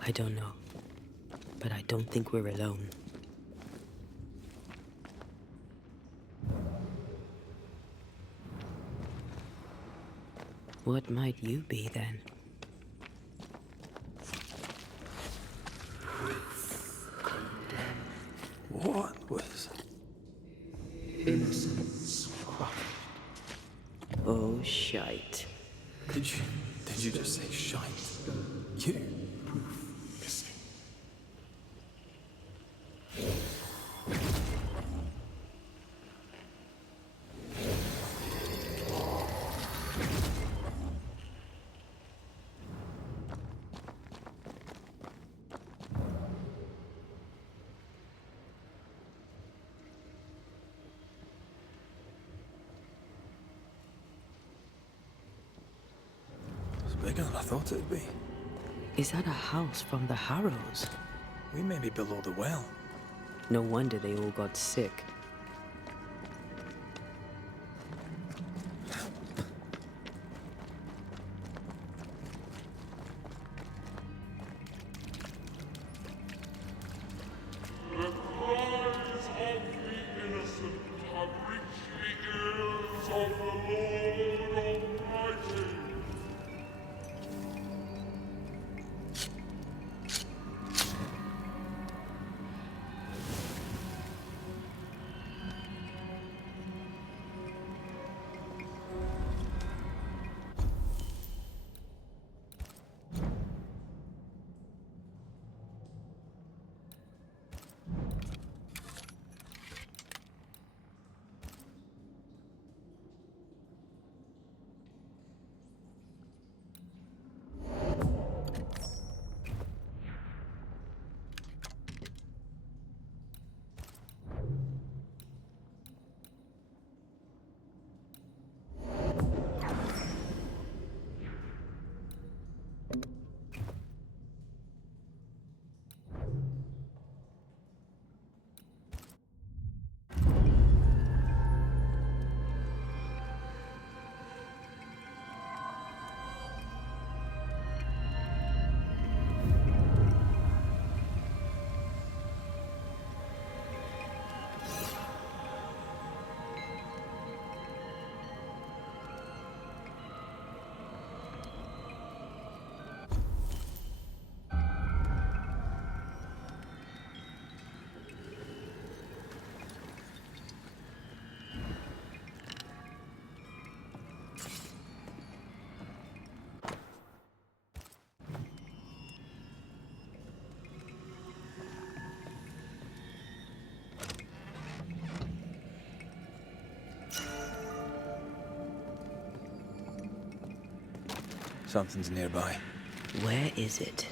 I don't know. But I don't think we're alone. What might you be then? What was... Innocence crushed. Oh, shite. Did you just say shite? You? Missing. It's bigger than I thought it'd be. Is that a house from the Harrows? We may be below the well. No wonder they all got sick. The cries of the innocent have reached the ears of the Lord Almighty. Something's nearby. Where is it?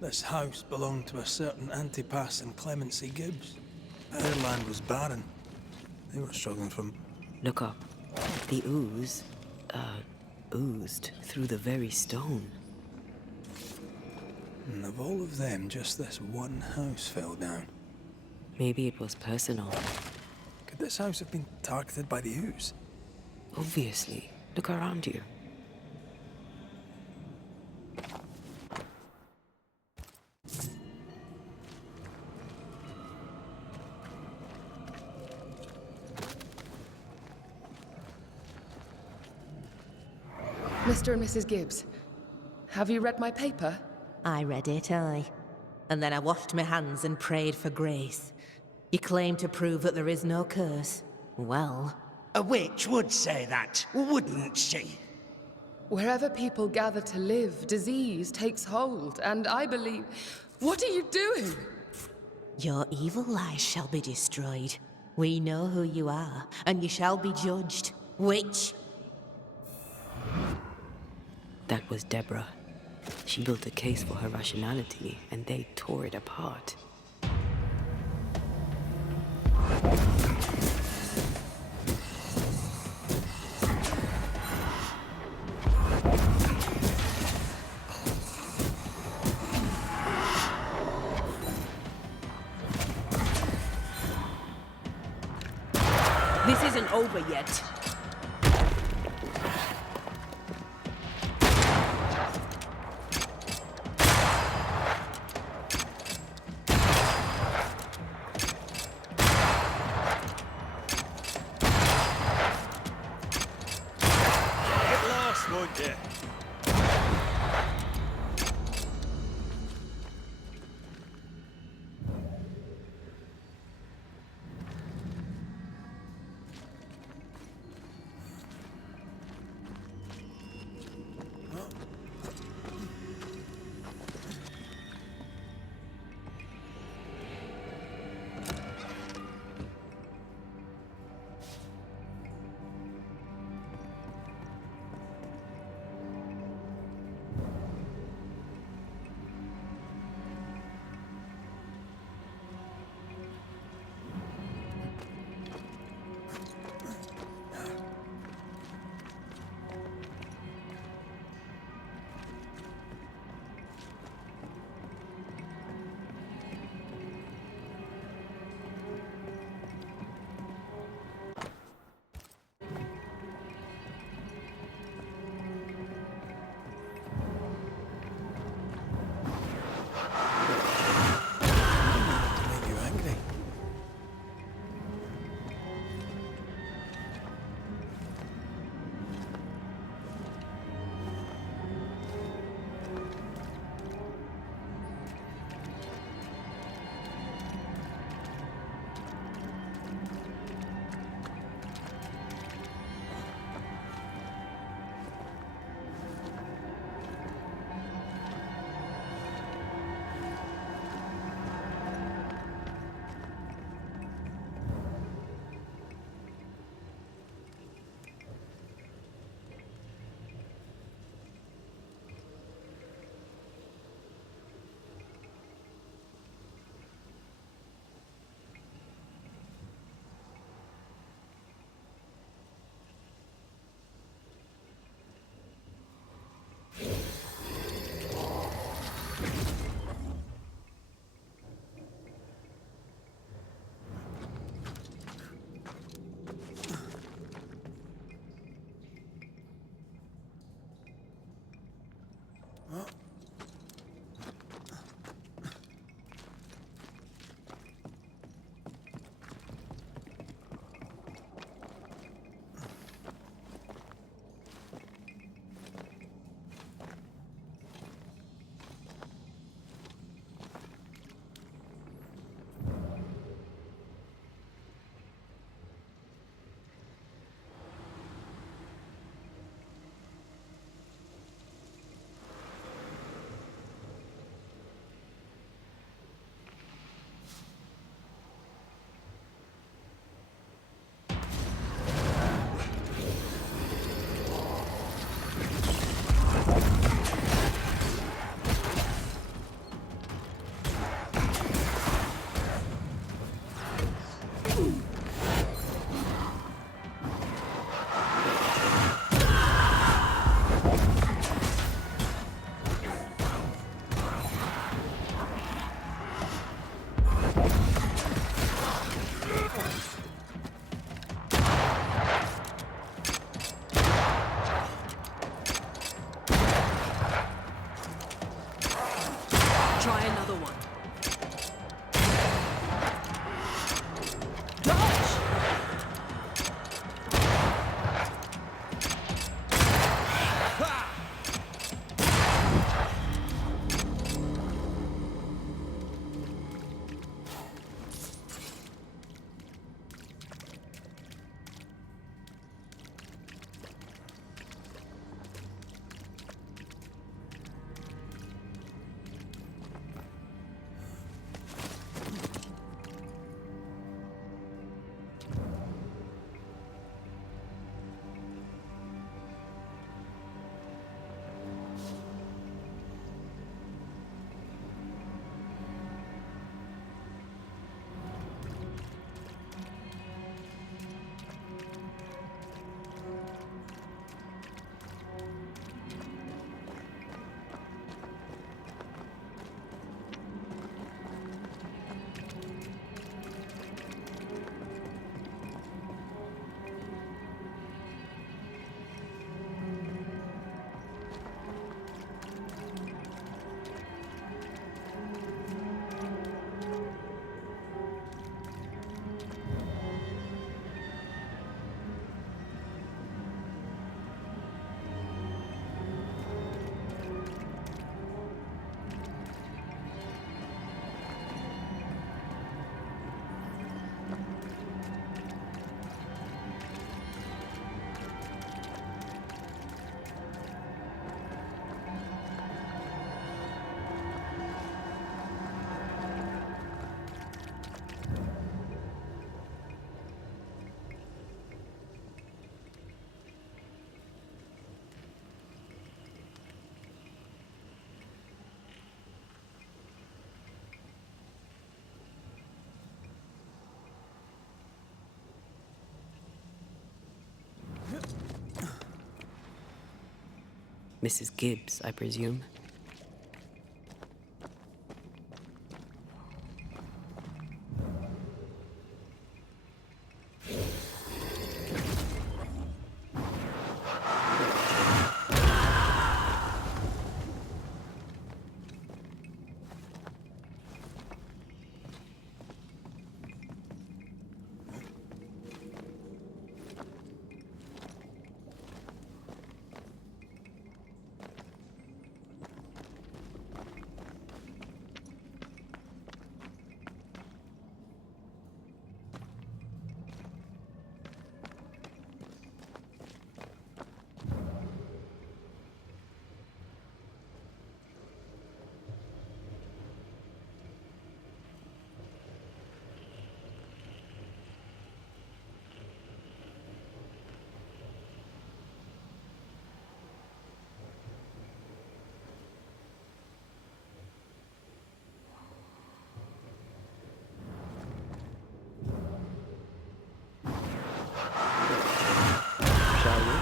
This house belonged to a certain Antipas and Clemency Gibbs. Their land was barren. They were struggling from... Look up. The ooze, oozed through the very stone. And of all of them, just this one house fell down. Maybe it was personal. Could this house have been targeted by the ooze? Obviously. Look around you. Mr. and Mrs. Gibbs, have you read my paper? I read it, aye. And then I washed my hands and prayed for grace. You claim to prove that there is no curse. Well... A witch would say that, wouldn't she? Wherever people gather to live, disease takes hold, and I believe... What are you doing? Your evil lies shall be destroyed. We know who you are, and you shall be judged. Witch! That was Deborah. She built a case for her rationality, and they tore it apart. This isn't over yet. Get lost, won't you? Mrs. Gibbs, I presume. Shall we?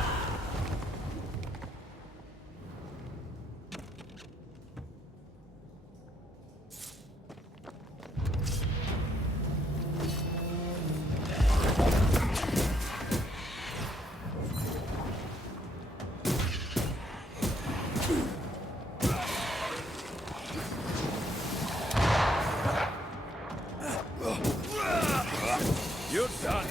You're done.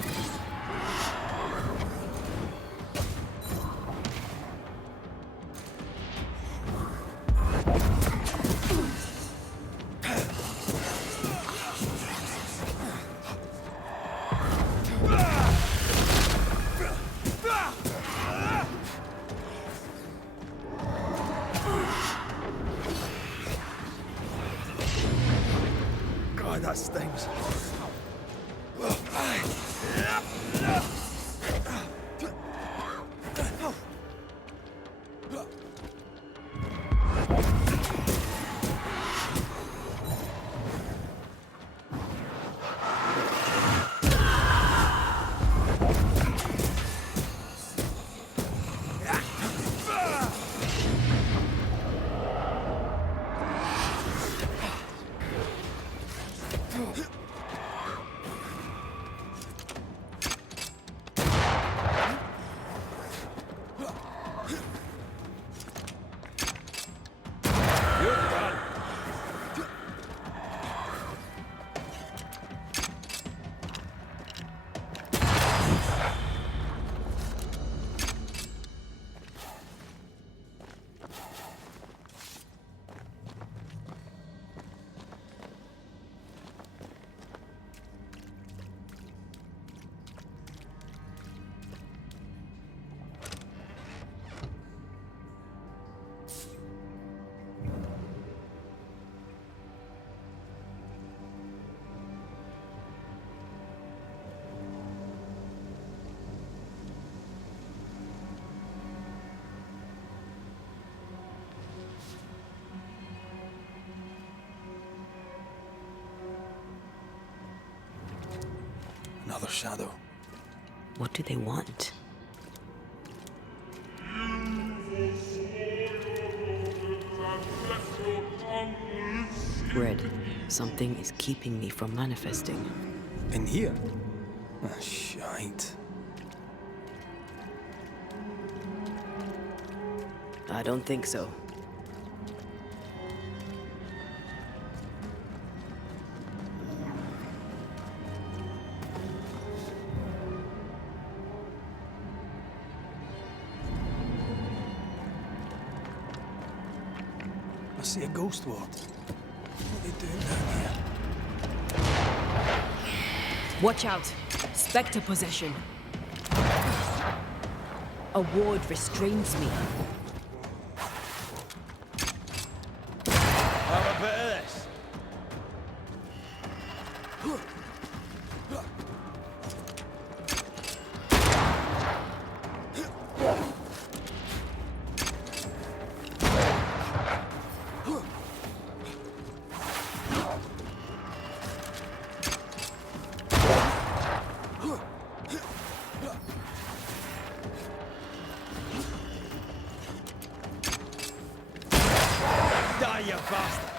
God, that stings. Another shadow. What do they want? Red, something is keeping me from manifesting. In here? Ah, shite. I don't think so. I see a ghost ward. What are they doing down here? Watch out! Spectre possession. A ward restrains me. Have a bit of this. bastard!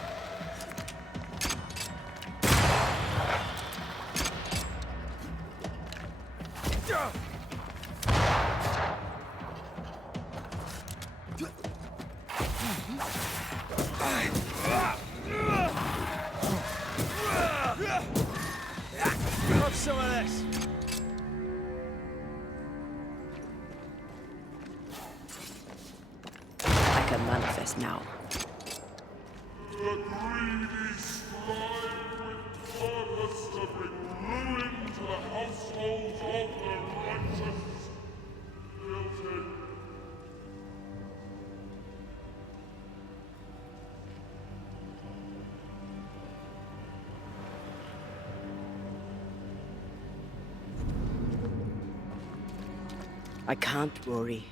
Have some of this. I can manifest now. The greedy strive with purpose to bring ruin to the households of the righteous. Guilty. I can't, Rory.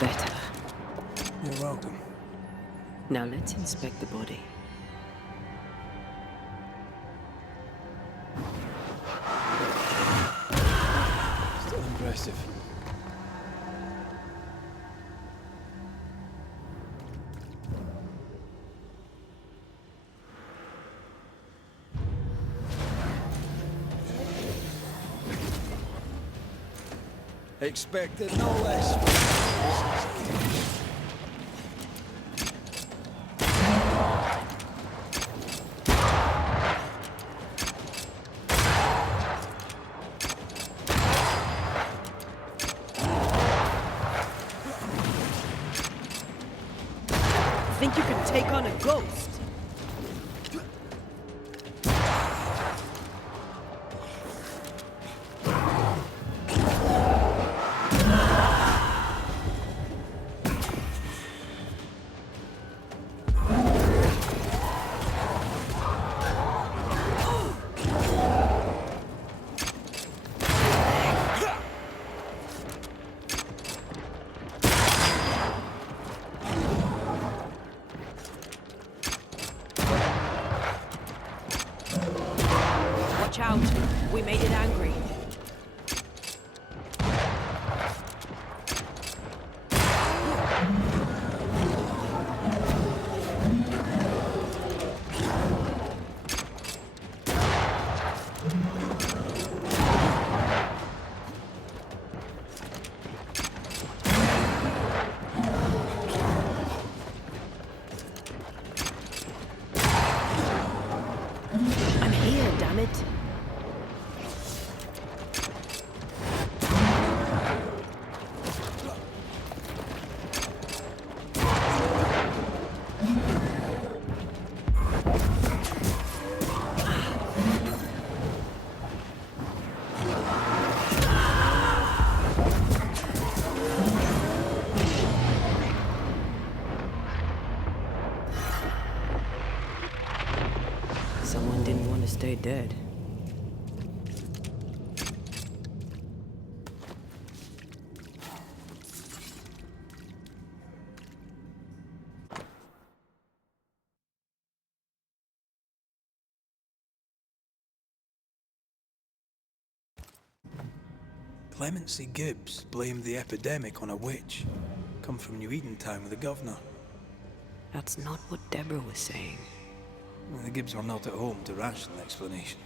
Better. You're welcome. Now let's inspect the body. Still impressive. Expected no less. Think you can take on a ghost? Watch out. We made it angry. I'm here, damn it. Someone didn't want to stay dead. Clemency Gibbs blamed the epidemic on a witch. Come from New Eden Town with the governor. That's not what Deborah was saying. Well, the Gibbs were not at home to rational explanations.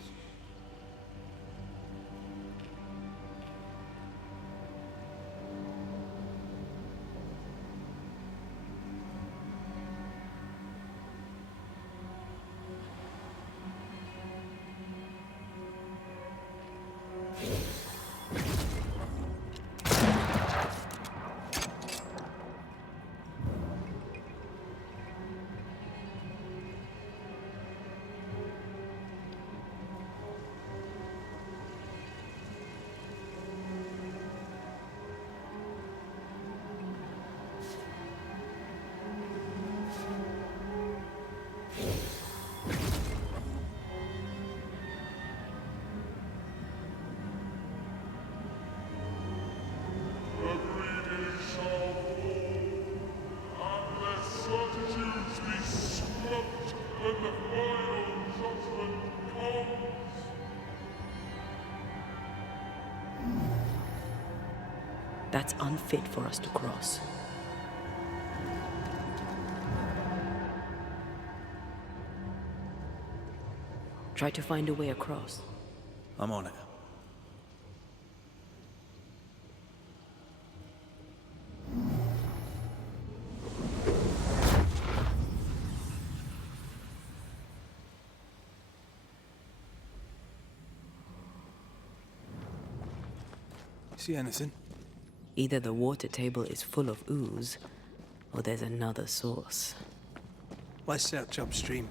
It's unfit for us to cross. Try to find a way across. I'm on it. See anything? Either the water table is full of ooze, or there's another source. Let's search upstream.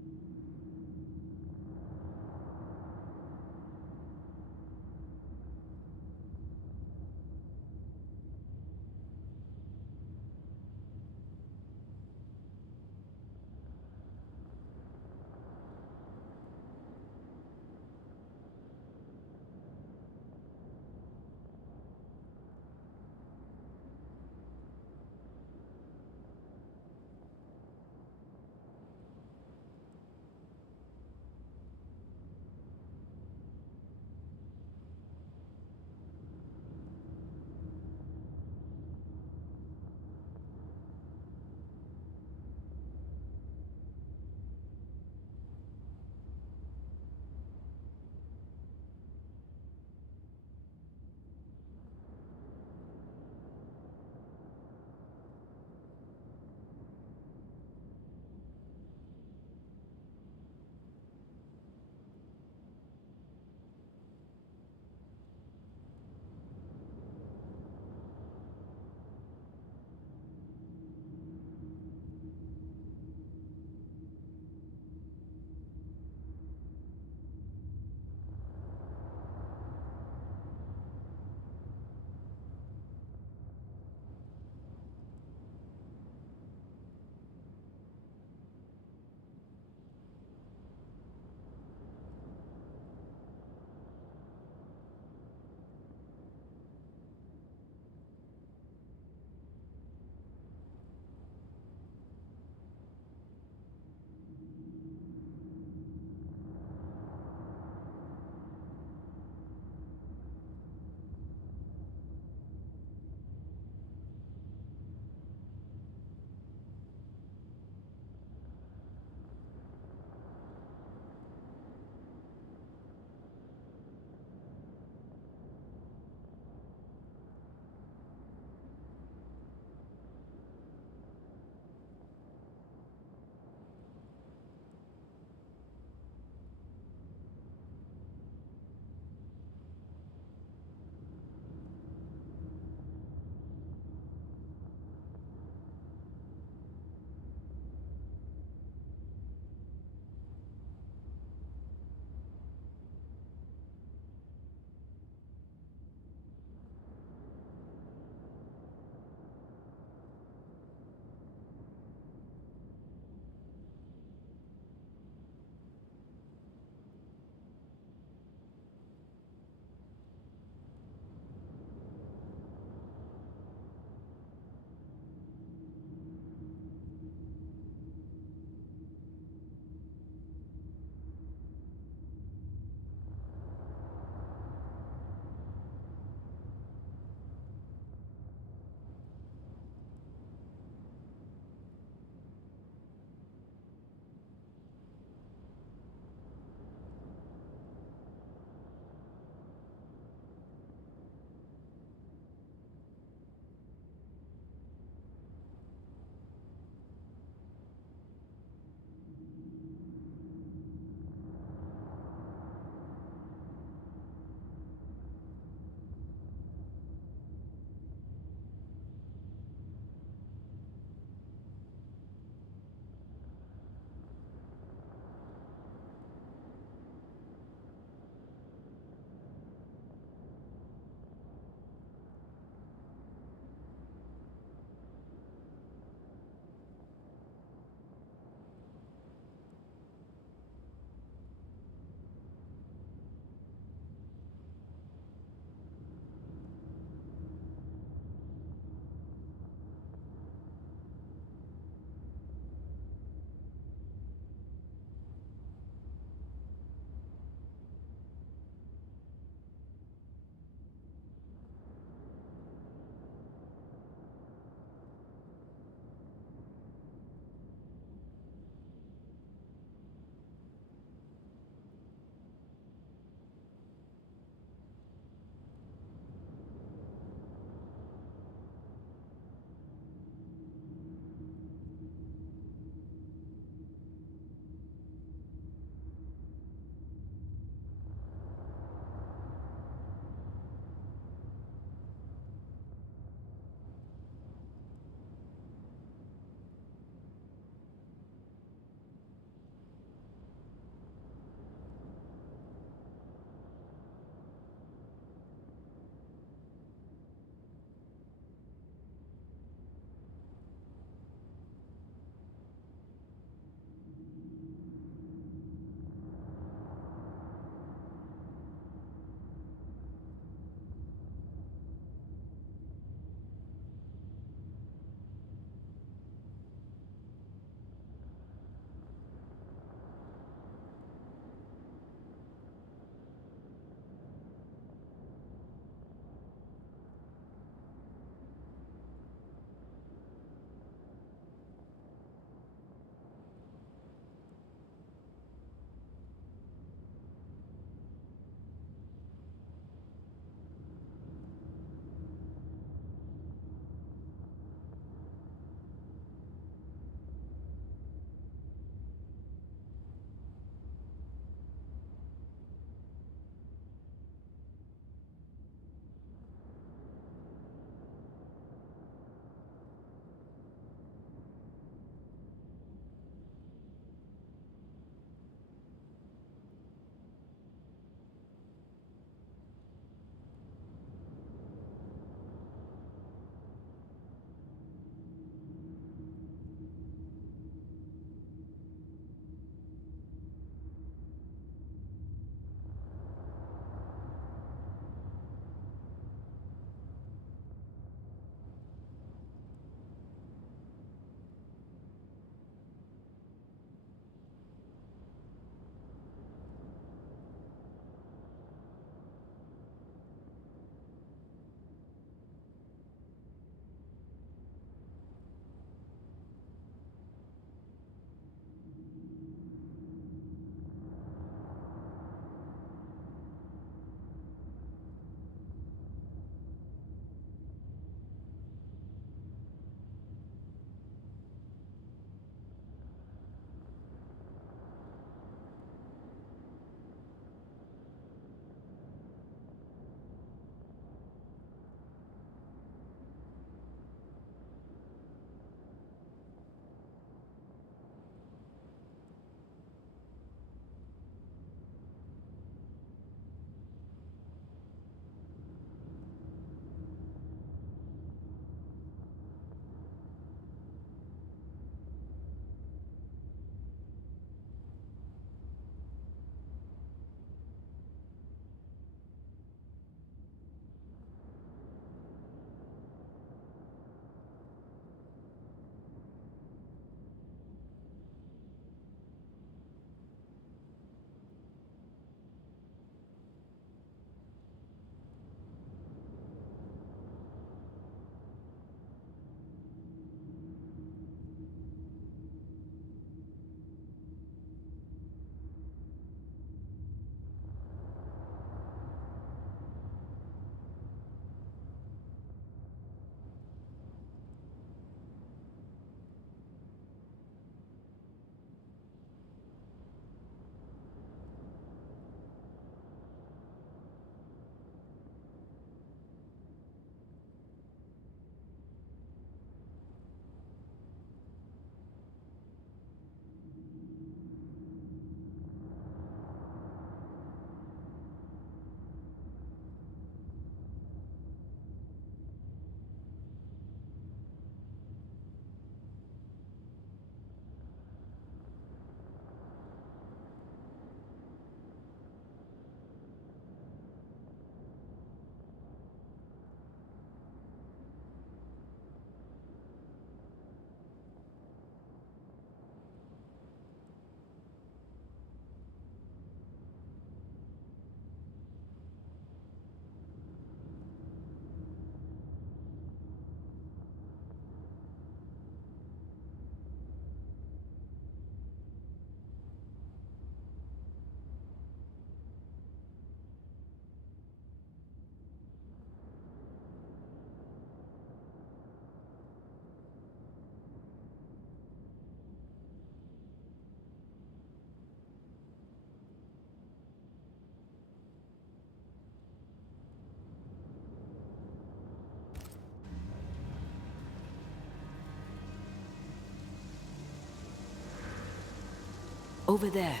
Over there.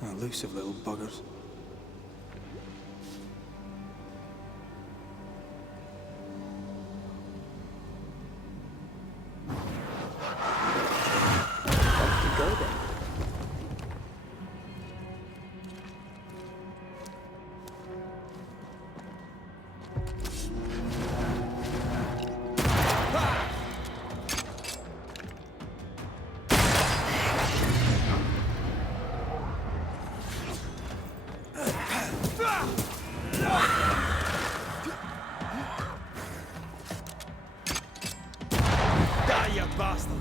Elusive little buggers. Off we go then. Die, you bastard!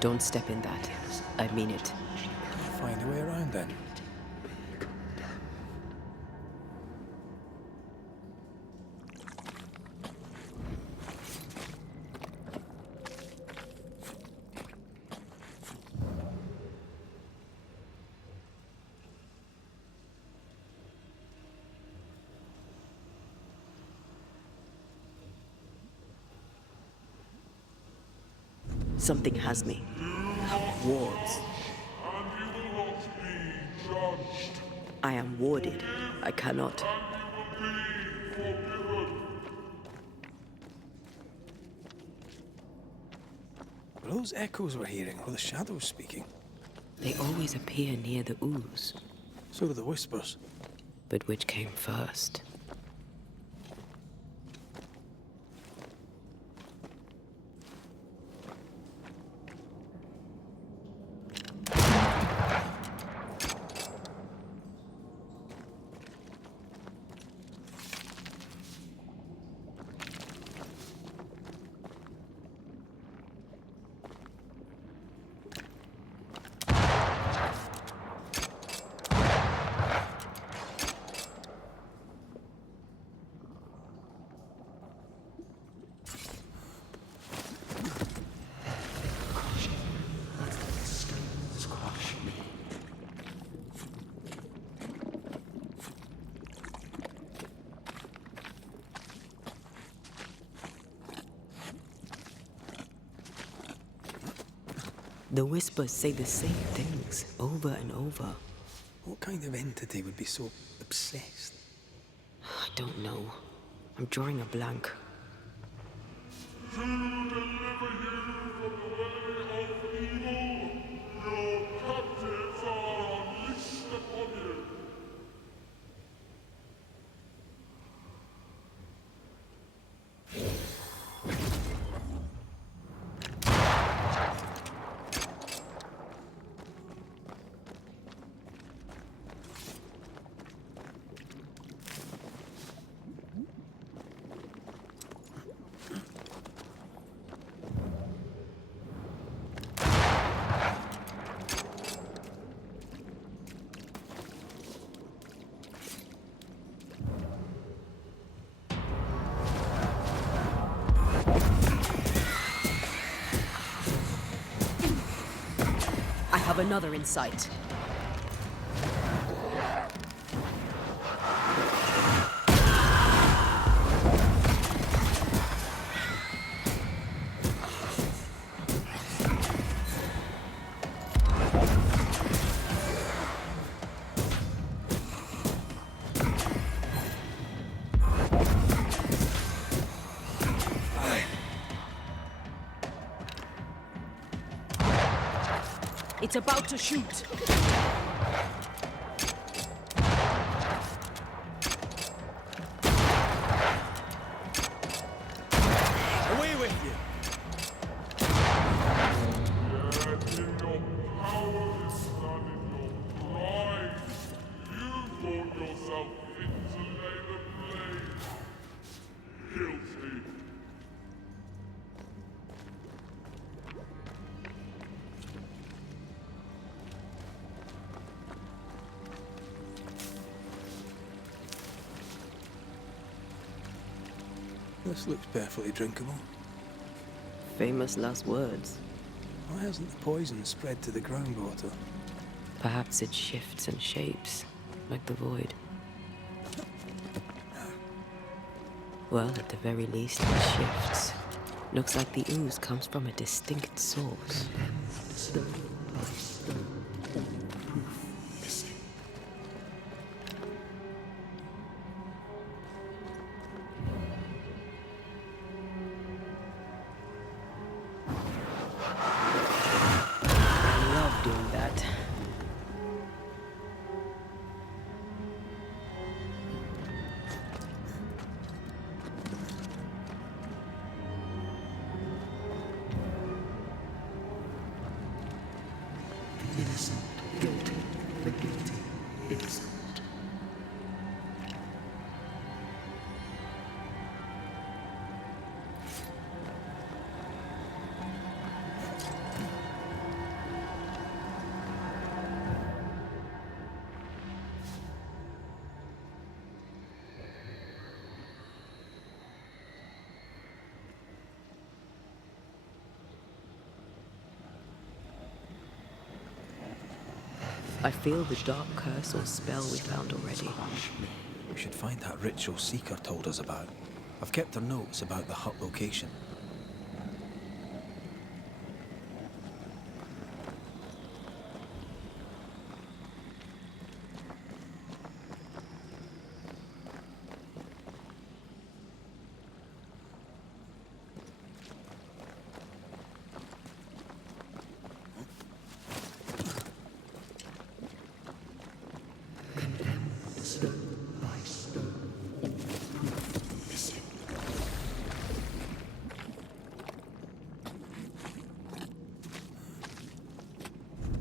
Don't step in that. I mean it. Find a way around then. Something has me. Wards. And you will not be judged. I am warded. I cannot. And you will be forgiven. Are those echoes we're hearing, or the shadows speaking? They always appear near the ooze. So do the whispers. But which came first? The whispers say the same things over and over. What kind of entity would be so obsessed? I don't know. I'm drawing a blank. To deliver you from the way of evil, your captives are unleashed upon you. have another in sight. It's about to shoot. Away with you! Yet in your power is not in your pride. You thought yourself fit to lay the blame. Guilty. This looks perfectly drinkable. Famous last words. Why hasn't the poison spread to the groundwater? Perhaps it shifts and shapes, like the void. Well, at the very least, it shifts. Looks like the ooze comes from a distinct source. I love doing that. I feel the dark curse or spell we found already. We should find that ritual Seeker told us about. I've kept her notes about the hut location.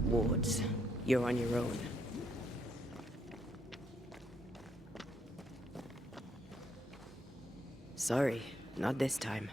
Wards, you're on your own. Sorry, not this time.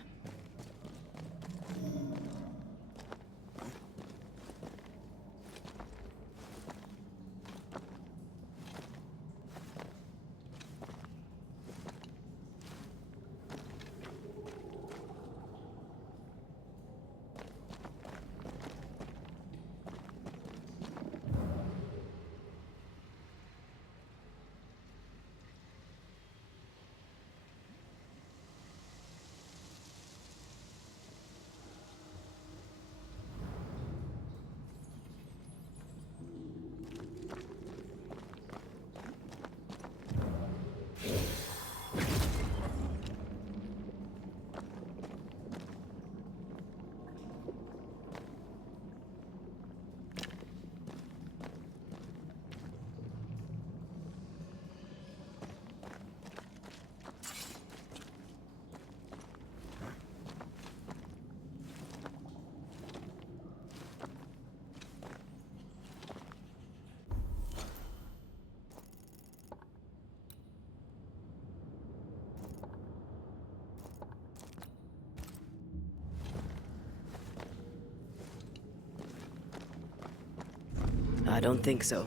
I don't think so.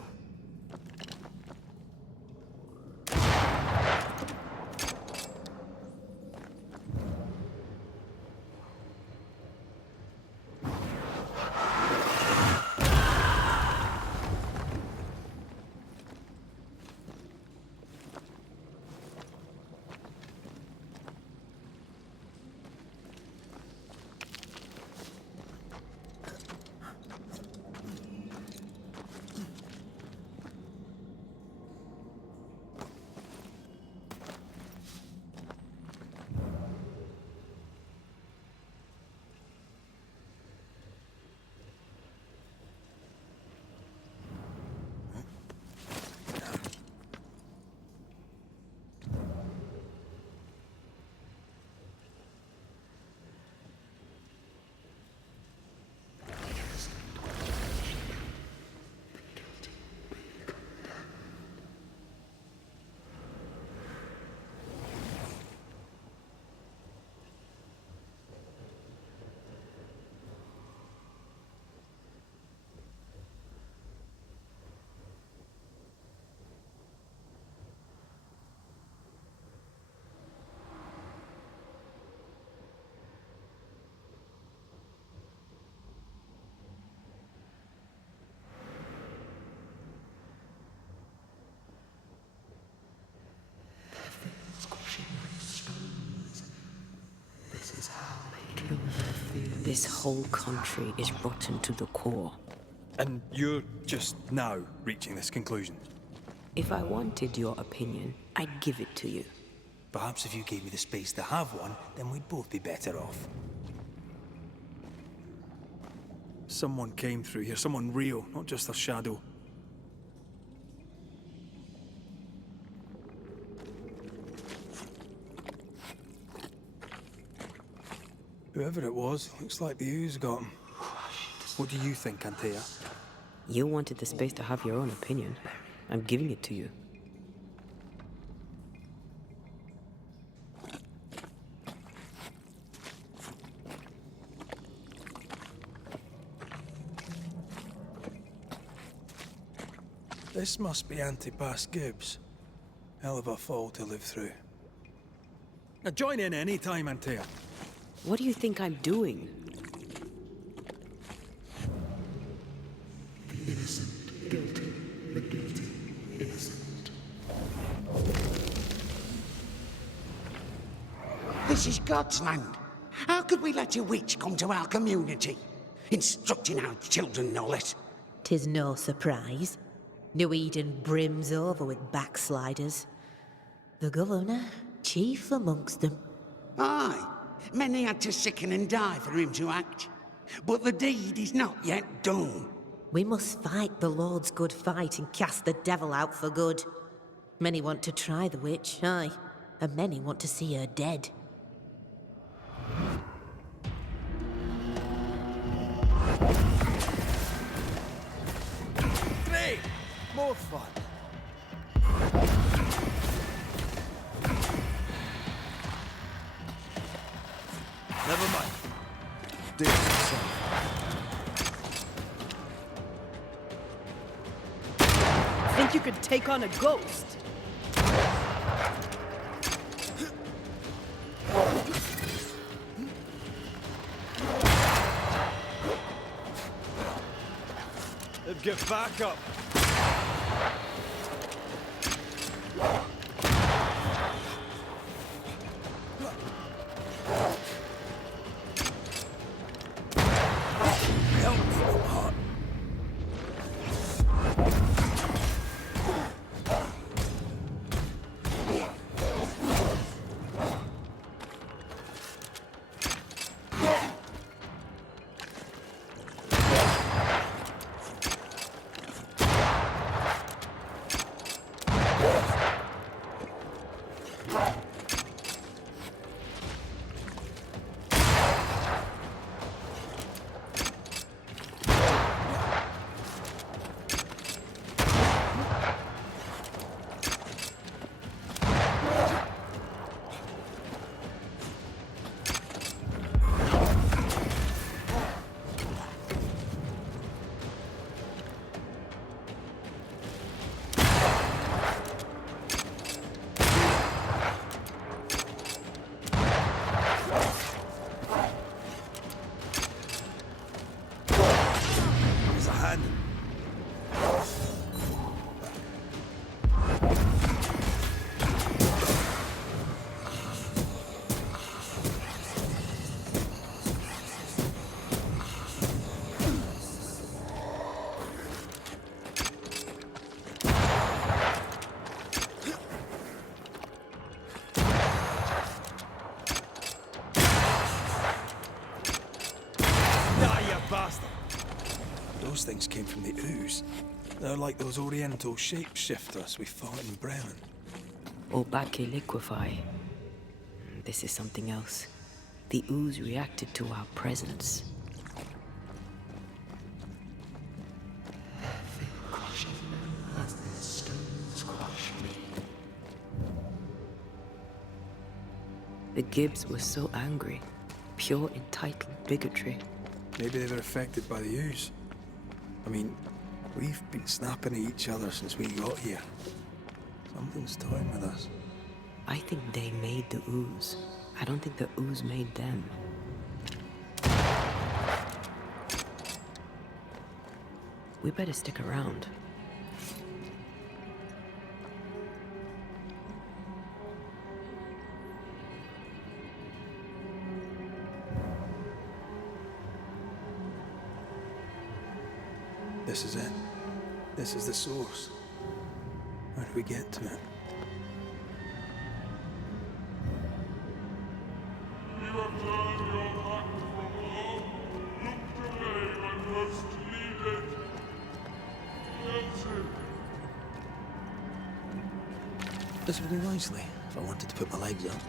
This whole country is rotten to the core. And you're just now reaching this conclusion? If I wanted your opinion, I'd give it to you. Perhaps if you gave me the space to have one, then we'd both be better off. Someone came through here, someone real, not just a shadow. Whoever it was, looks like the ooze got him. What do you think, Antea? You wanted the space to have your own opinion. I'm giving it to you. This must be Antipas Gibbs. Hell of a fall to live through. Now join in any time, Antea. What do you think I'm doing? Innocent, guilty, the guilty, innocent. This is God's land. How could we let a witch come to our community? Instructing our children, no less. 'Tis no surprise. New Eden brims over with backsliders. The governor, chief amongst them. Aye, many had to sicken and die for him to act. But the deed is not yet done. We must fight the Lord's good fight and cast the devil out for good. Many want to try the witch, aye, and many want to see her dead. Great! More fun. Never mind. Do it yourself. Think you could take on a ghost? Get back up. Those things came from the ooze. They're like those oriental shapeshifters we fought in Bremen. Obake liquefy. This is something else. The ooze reacted to our presence. The Gibbs were so angry. Pure entitled bigotry. Maybe they were affected by the ooze. I mean, we've been snapping at each other since we got here. Something's toying with us. I think they made the ooze. I don't think the ooze made them. We better stick around. This is it. This is the source. How do we get to it? You have turned your back from love, looked away when most needed. That's it. This would do nicely if I wanted to put my legs up.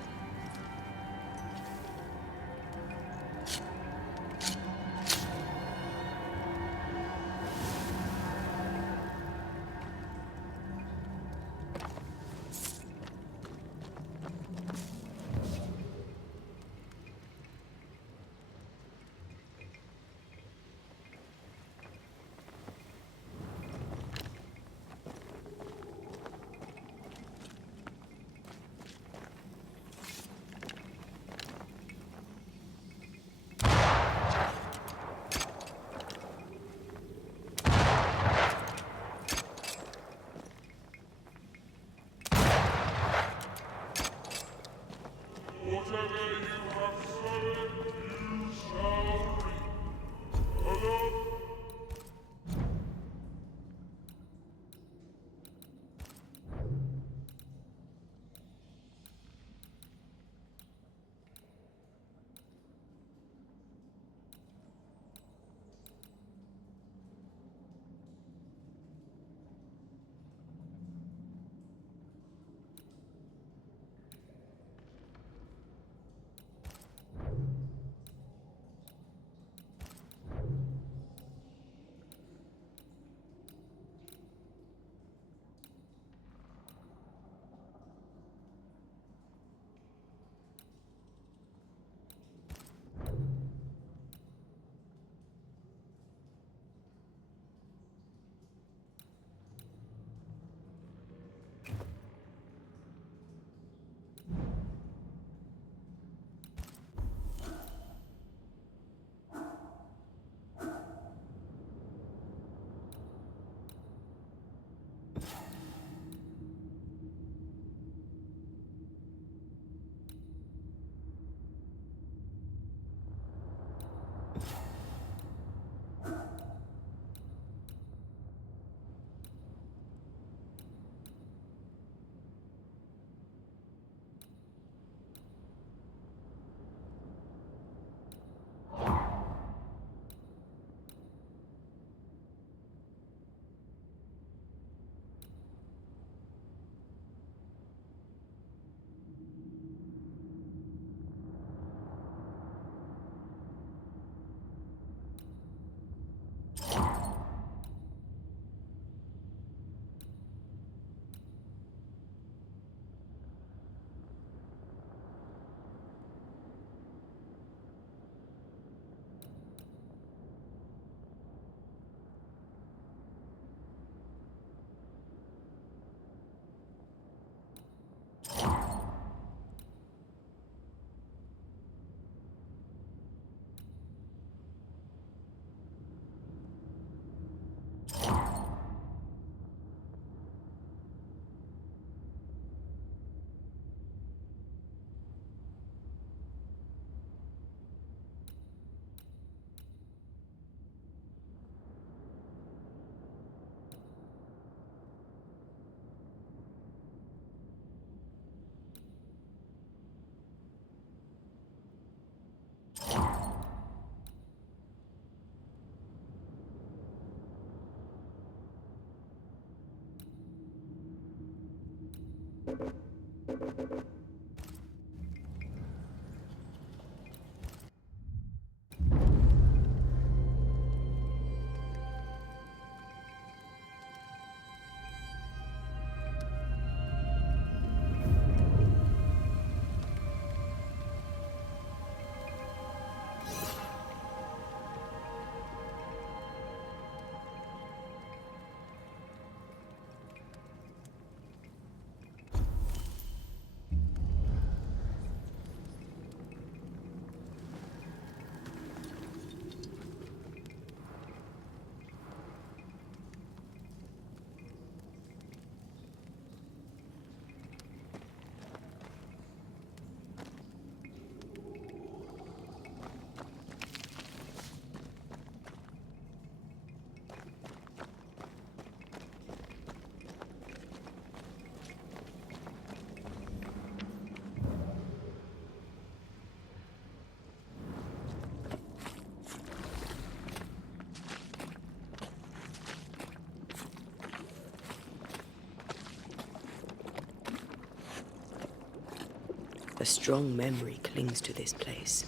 A strong memory clings to this place.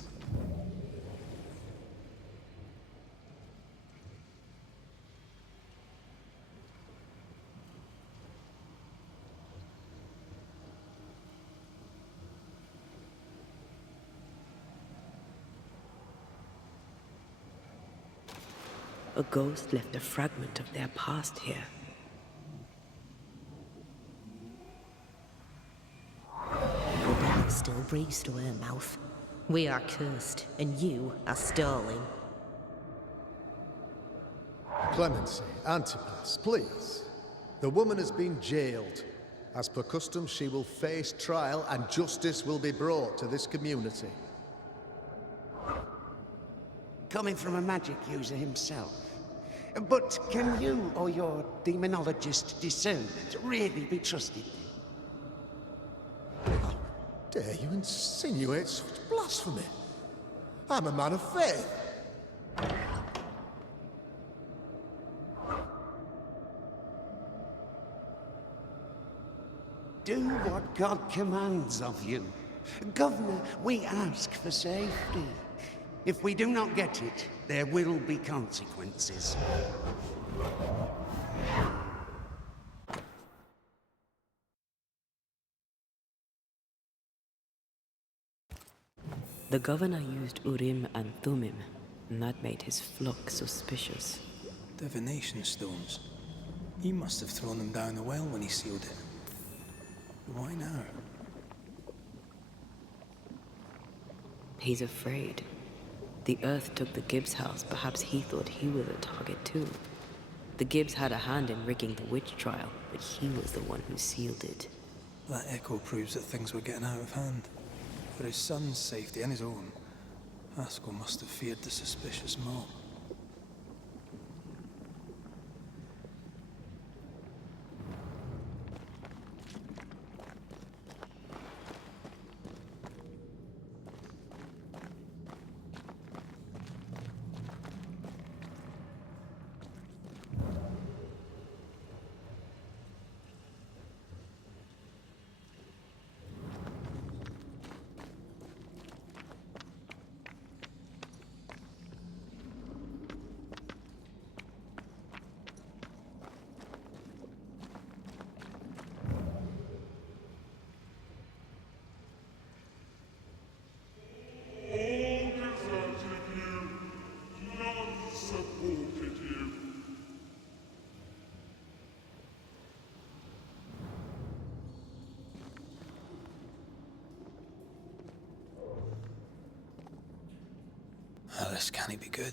A ghost left a fragment of their past here. The belly still breathes to her mouth. We are cursed, and you are stalling. Clemency, Antipas, please. The woman has been jailed. As per custom, she will face trial and justice will be brought to this community. Coming from a magic user himself. But can you or your demonologist discernment really be trusted? How dare you insinuate such blasphemy? I'm a man of faith. Do what God commands of you. Governor, we ask for safety. If we do not get it, there will be consequences. The governor used Urim and Thummim, and that made his flock suspicious. Divination stones. He must have thrown them down the well when he sealed it. Why now? He's afraid. The Earth took the Gibbs house. Perhaps he thought he was a target too. The Gibbs had a hand in rigging the witch trial, but he was the one who sealed it. That echo proves that things were getting out of hand. For his son's safety and his own, Haskell must have feared the suspicious mob. This can't be good.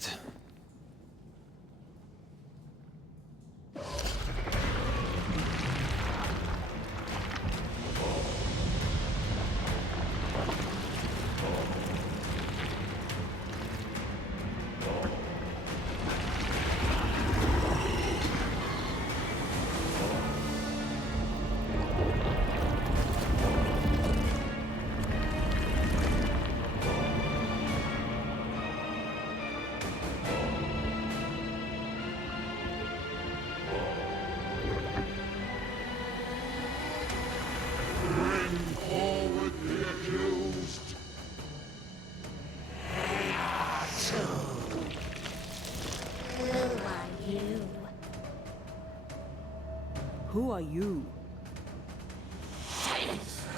Who are you?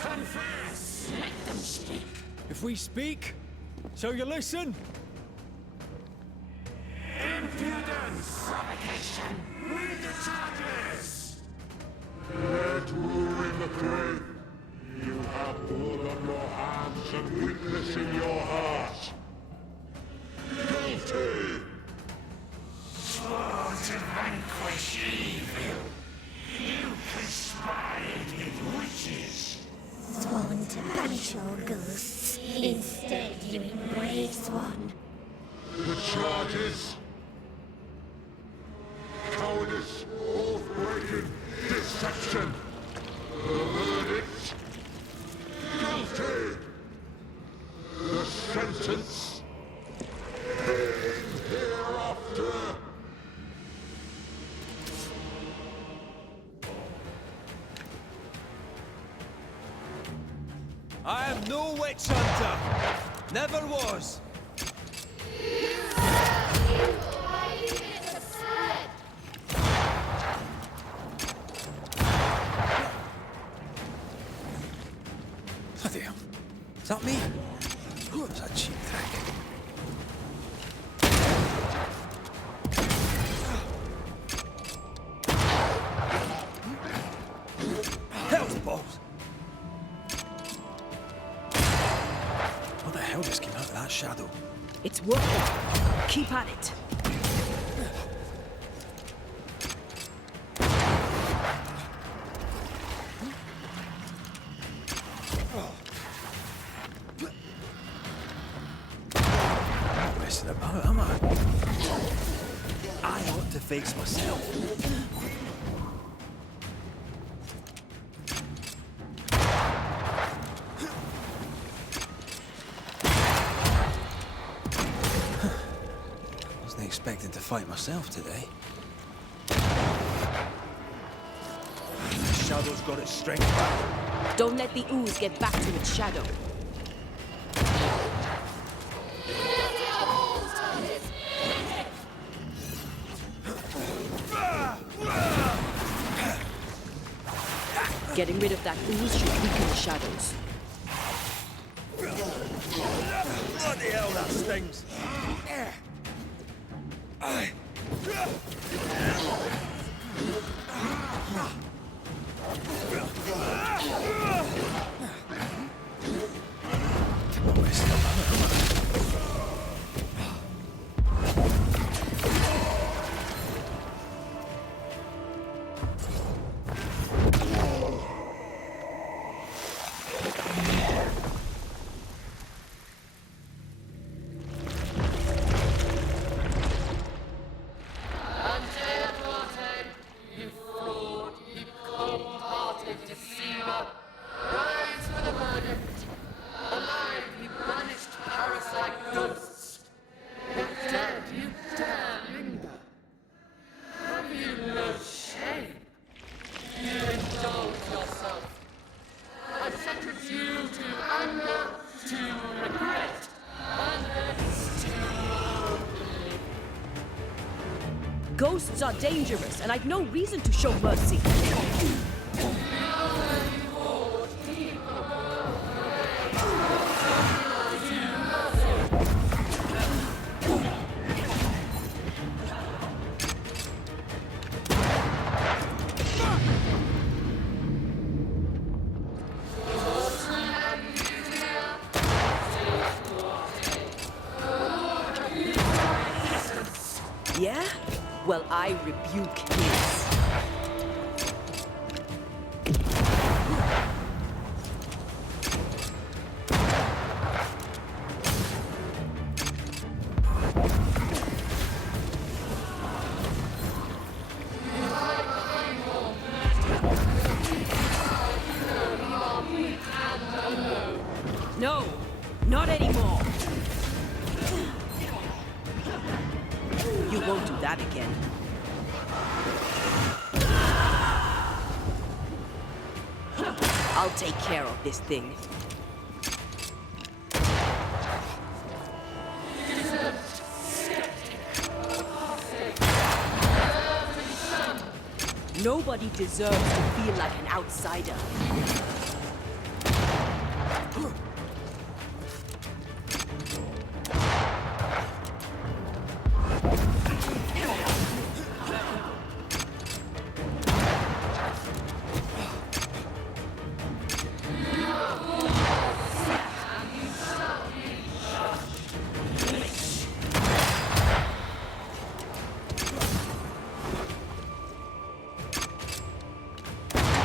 Confess! Let them speak! If we speak, so you listen? Impudence! Provocation! Read the charges! Let ruin the grave. You have blood on your hands and weakness in your heart. Guilty! Swore to vanquish evil. You conspired with witches. Sworn to banish all ghosts. Instead, you embrace one. The charges? Cowardice, oath-breaking, deception. The verdict? Guilty. The sentence? Pain hereafter. I am no Never was! Bloody hell. Is that me? It's a cheap trick. Hell's balls! What the hell just came out of that shadow? It's working. Keep at it. I'm not messing about, am I? I ought to face myself. Wasn't expecting to fight myself today. The shadow's got its strength back. Don't let the ooze get back to its shadow. Getting rid of that ooze should weaken the shadows. Bloody hell, that stings! Antea Duarte, you fraud, you cold-hearted deceiver. Rise for the verdict. Alive, you banished parasite ghosts. If dead, you dare linger. Have you no shame? You indulge yourself. I sentence you to anger, to regret, and hence to oblivion. Ghosts are dangerous, and I've no reason to show mercy. Yeah? Well, I rebuke his. No, not anymore. You won't do that again. I'll take care of this thing. Nobody deserves to feel like an outsider.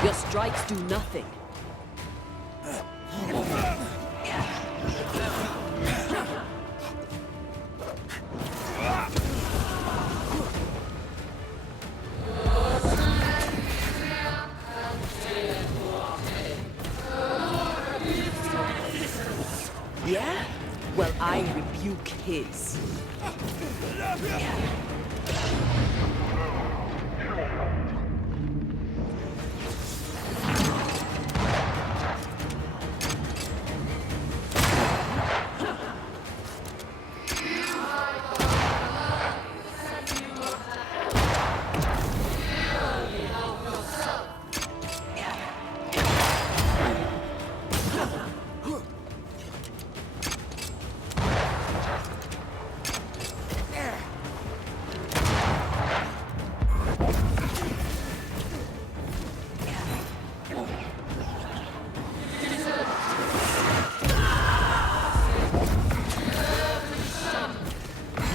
Your strikes do nothing. Yeah? Well, I rebuke his.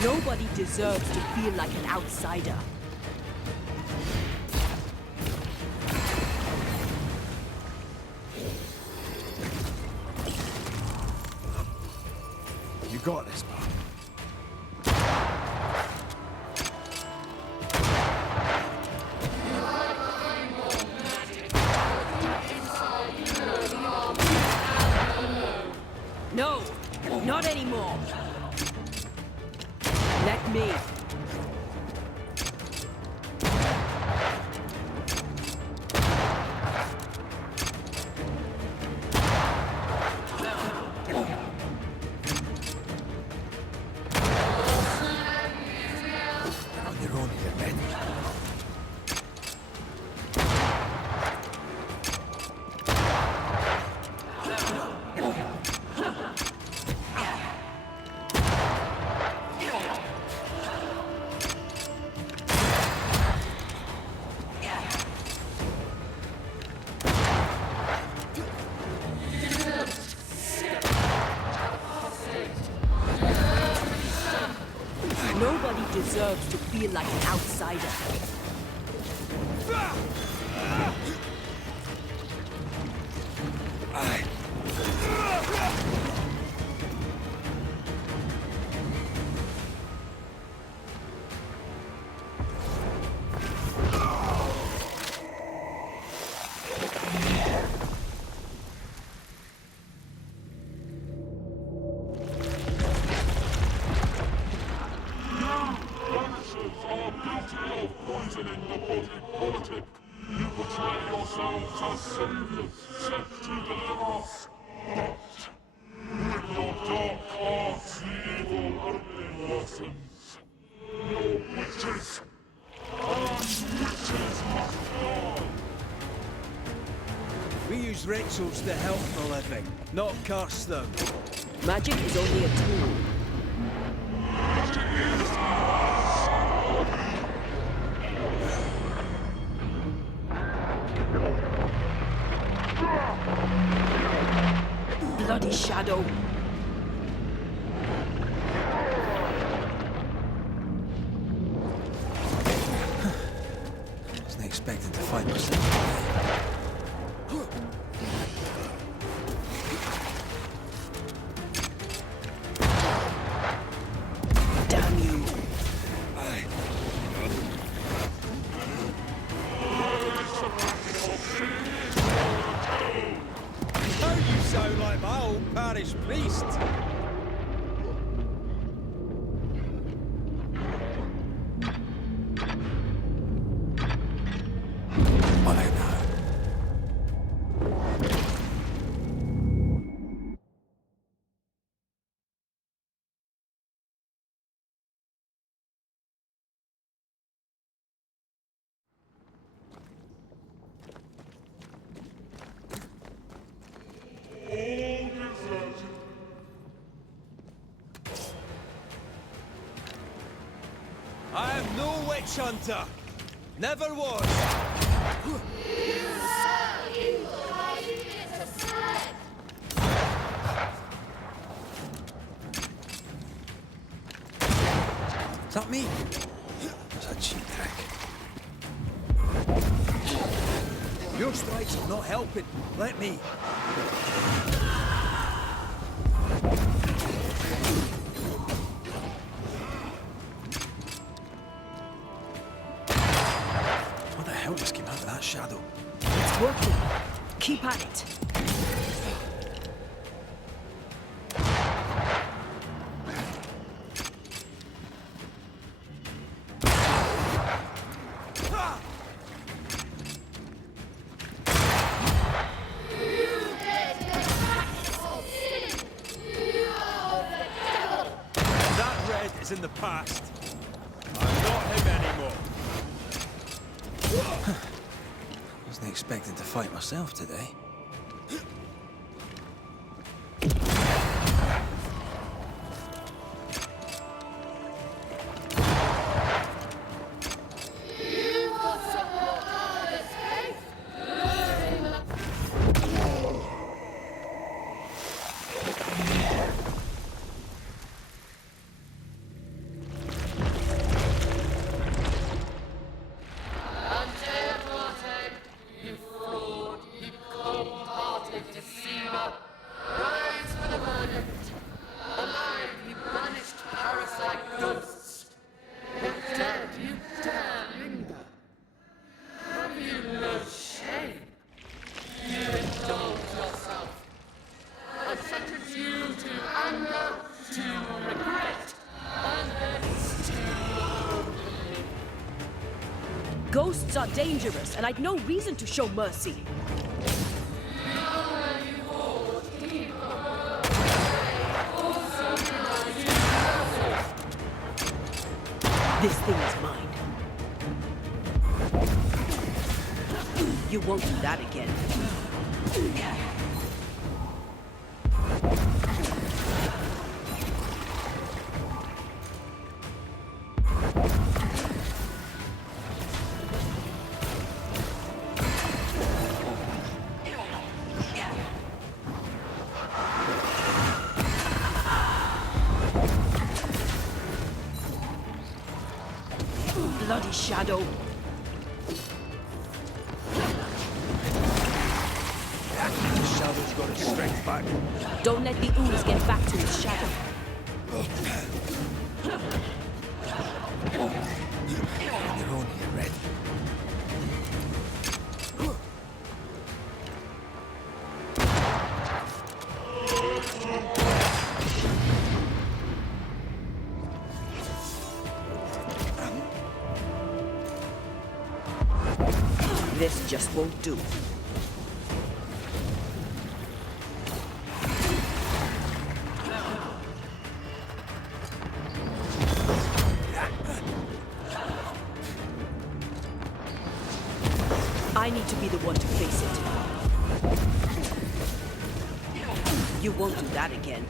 Nobody deserves to feel like an outsider. You got this, man. No, not anymore. Let me. On your own here, Red. Nobody deserves to feel like an outsider. Banishers are guilty of poisoning the body politic. You betray yourselves as saviors sent to the cross. But with your dark arts, the evil only worsens. Your witches and witches must die. We use rituals to help the living, not curse them. Magic is only a tool. Bloody shadow. Wasn't expecting to fight myself. Damn you. Now you sound like my old parish priest. What now? I am no witch hunter. Never was. Is that me? That's a cheap trick. Your strikes are not helping. Let me. What the hell just came out of that shadow? It's working. Keep at it. That Red is in the past. I'm not him anymore. Wasn't expecting to fight myself today. Ghosts are dangerous, and I'd no reason to show mercy. This thing is mine. You won't do that again. Bloody shadow. The shadow's got its strength back. Don't let the ooze get back to its shadow. You're on here, Red. This just won't do. I need to be the one to face it. You won't do that again.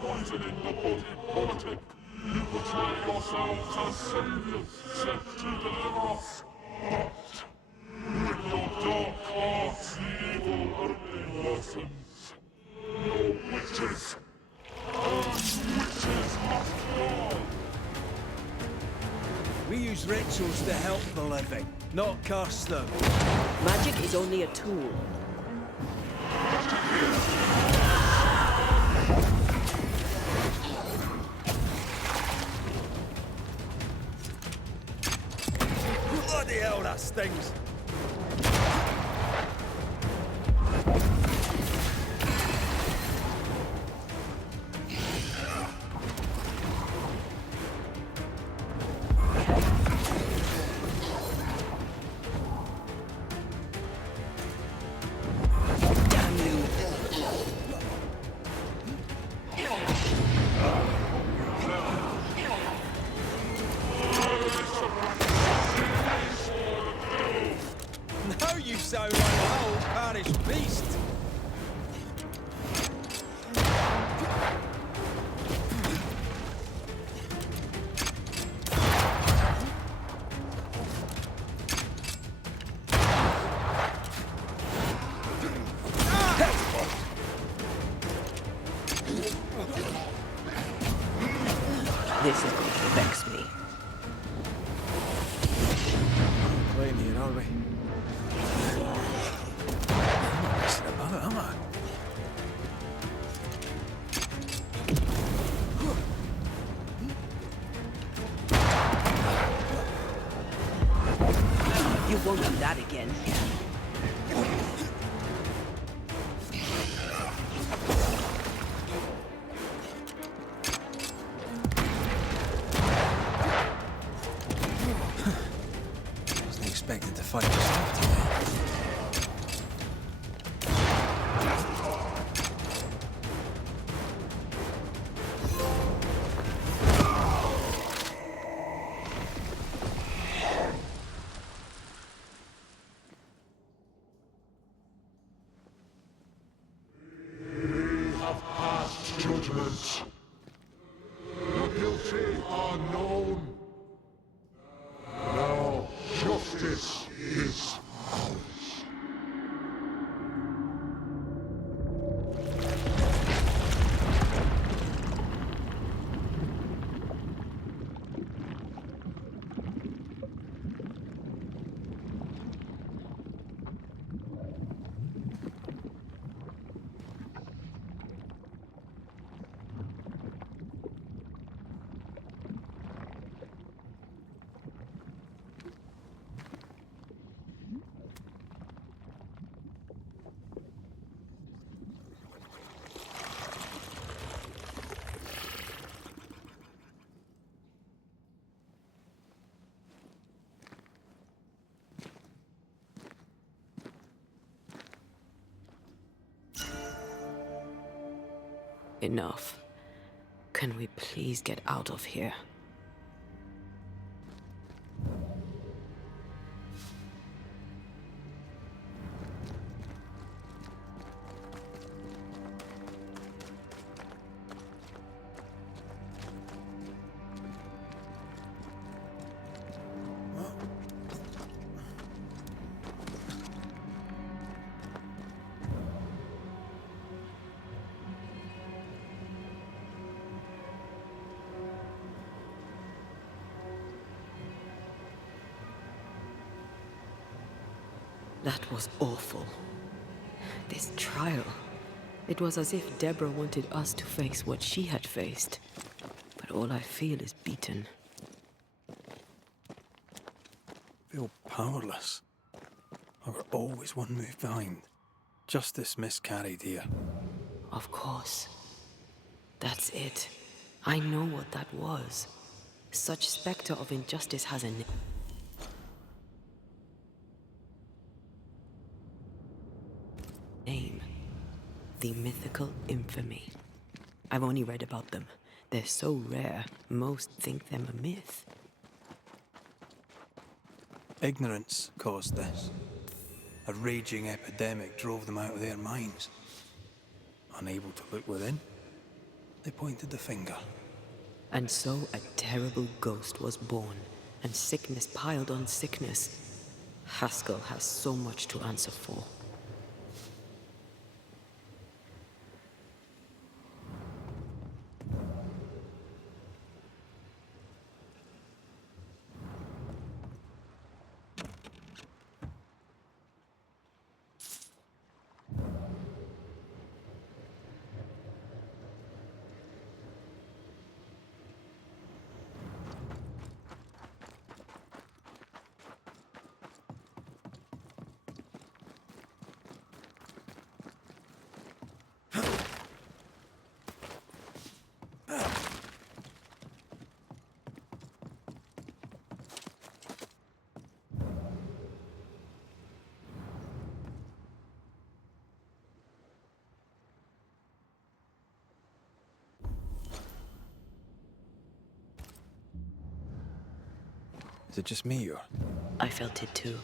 Poisoning the body politic. You portray yourselves as saviors sent to deliver us. But with your dark arts, the evil only worsens. Your witches. Earth's witches must fall. We use rituals to help the living, not curse them. Magic is only a tool. Bloody hell, that stings! Now you sound like a whole parish beast! This is going to vex me. Playing here, are we? I'm not messing about it, am I? You won't do that again. Wasn't expecting to fight yourself today. Judgment. The guilty are known. Now justice is ours. Enough. Can we please get out of here? That was awful. This trial. It was as if Deborah wanted us to face what she had faced. But all I feel is beaten. Feel powerless. I were always one move behind. Justice miscarried here. Of course. That's it. I know what that was. Such specter of injustice has a name. The mythical infamy. I've only read about them. They're so rare, most think them a myth. Ignorance caused this. A raging epidemic drove them out of their minds. Unable to look within, they pointed the finger. And so a terrible ghost was born, and sickness piled on sickness. Haskell has so much to answer for. Is it just me, or? I felt it too.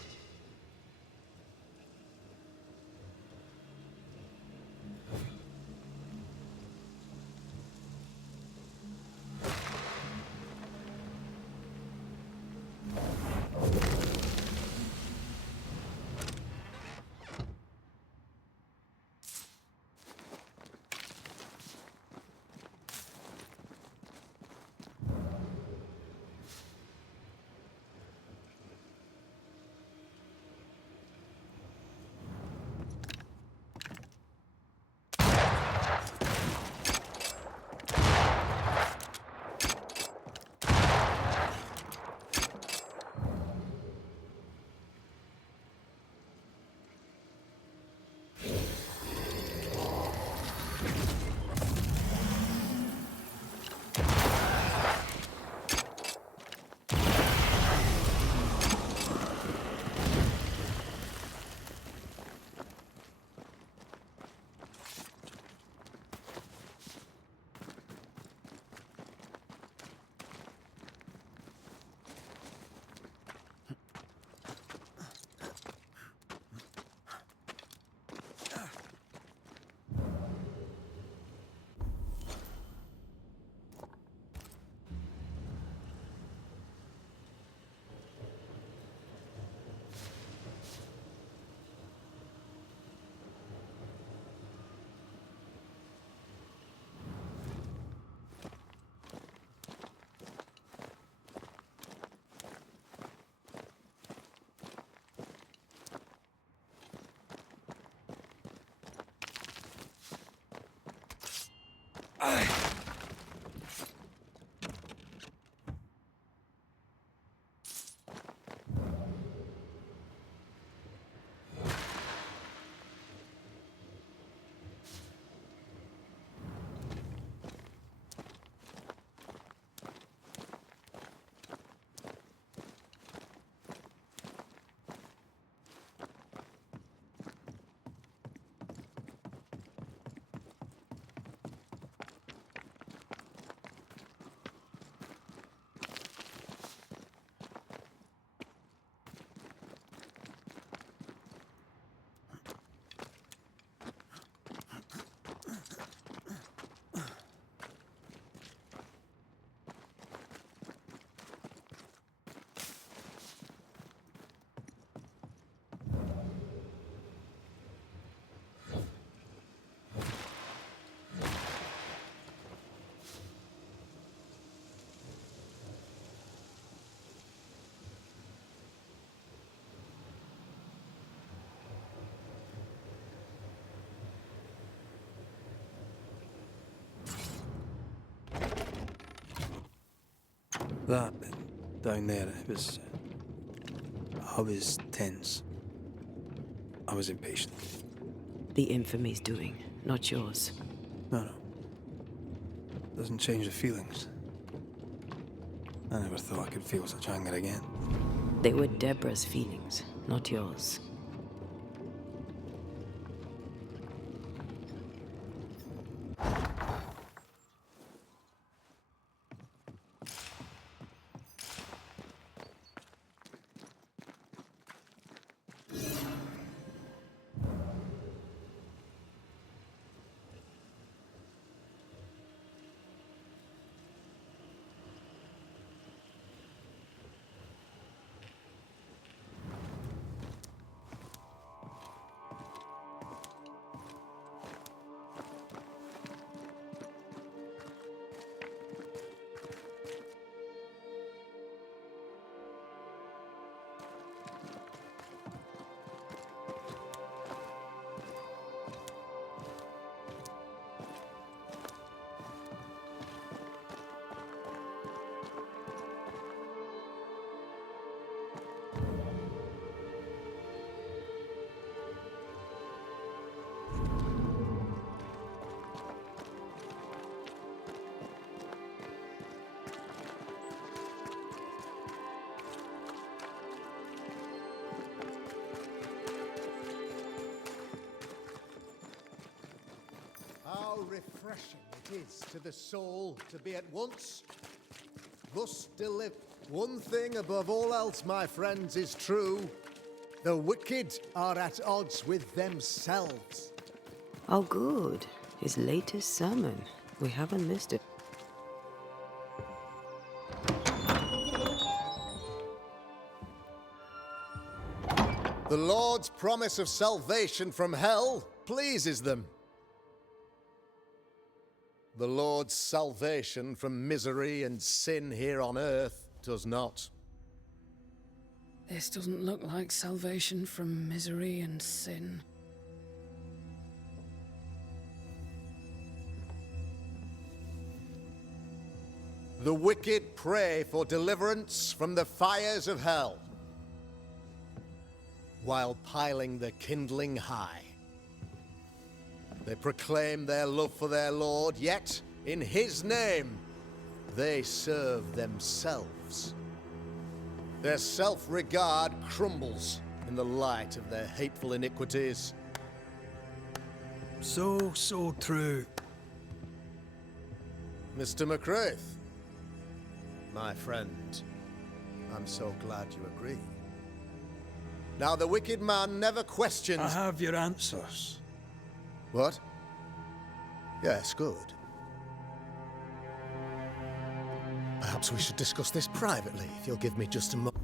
That, down there, I was tense. I was impatient. The infamy's doing, not yours. No. Doesn't change the feelings. I never thought I could feel such anger again. They were Deborah's feelings, not yours. How refreshing it is to the soul to be at once thus delivered. One thing above all else, my friends, is true. The wicked are at odds with themselves. Oh, good. His latest sermon. We haven't missed it. The Lord's promise of salvation from hell pleases them. The Lord's salvation from misery and sin here on earth does not. This doesn't look like salvation from misery and sin. The wicked pray for deliverance from the fires of hell, while piling the kindling high. They proclaim their love for their Lord, yet, in His name, they serve themselves. Their self-regard crumbles in the light of their hateful iniquities. So true. Mr. McRaith, my friend, I'm so glad you agree. Now, the wicked man never questions... I have your answers. What? Yes, good. Perhaps we should discuss this privately, if you'll give me just a moment.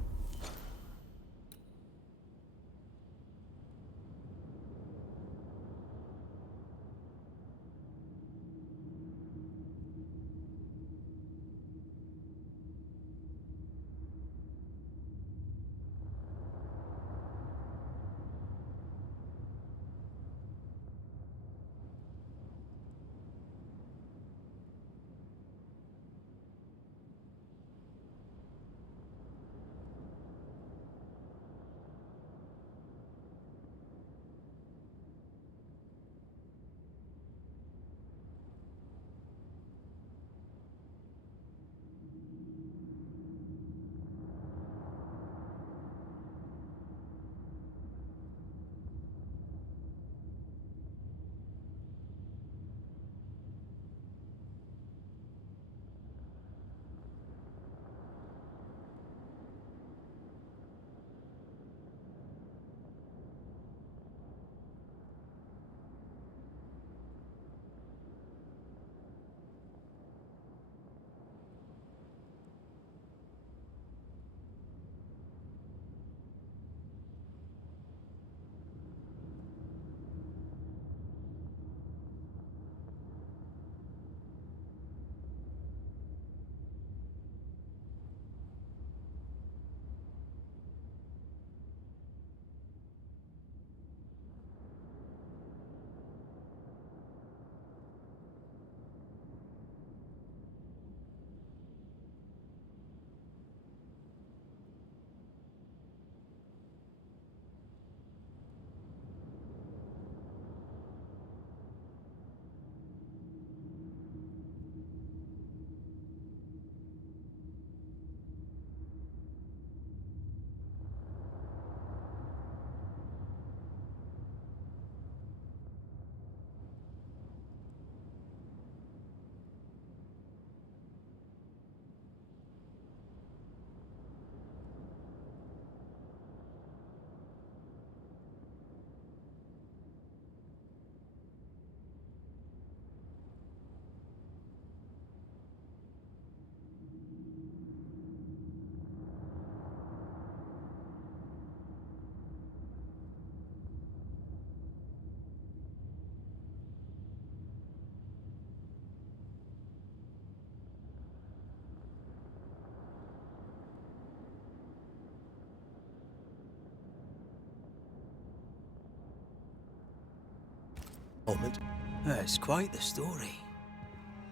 Moment. It's quite the story.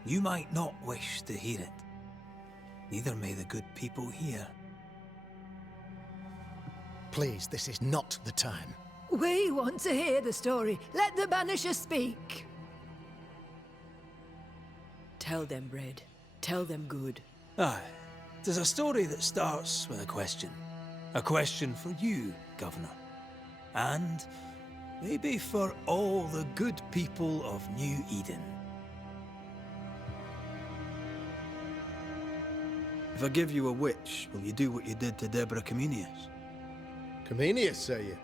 You might not wish to hear it. Neither may the good people here. Please, this is not the time. We want to hear the story. Let the Banisher speak. Tell them, Red. Tell them good. Aye. It is a story that starts with a question. A question for you, Governor. And maybe for all the good people of New Eden. If I give you a witch, will you do what you did to Deborah Comenius? Comenius, say you?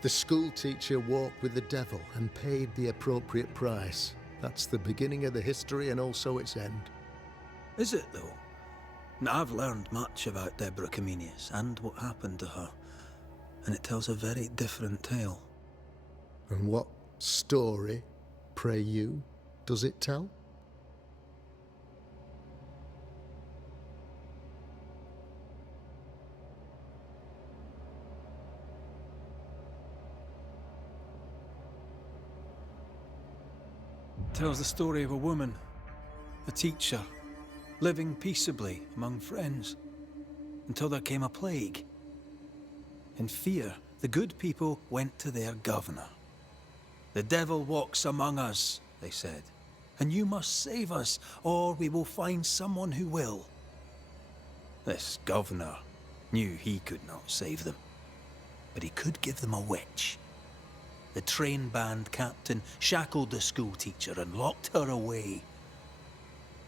The school teacher walked with the devil and paid the appropriate price. That's the beginning of the history and also its end. Is it, though? Now, I've learned much about Deborah Comenius and what happened to her, and it tells a very different tale. And what story, pray you, does it tell? It tells the story of a woman, a teacher, living peaceably among friends, until there came a plague. In fear, the good people went to their governor. "The devil walks among us," they said, "and you must save us, or we will find someone who will." This governor knew he could not save them, but he could give them a witch. The train band captain shackled the school teacher and locked her away.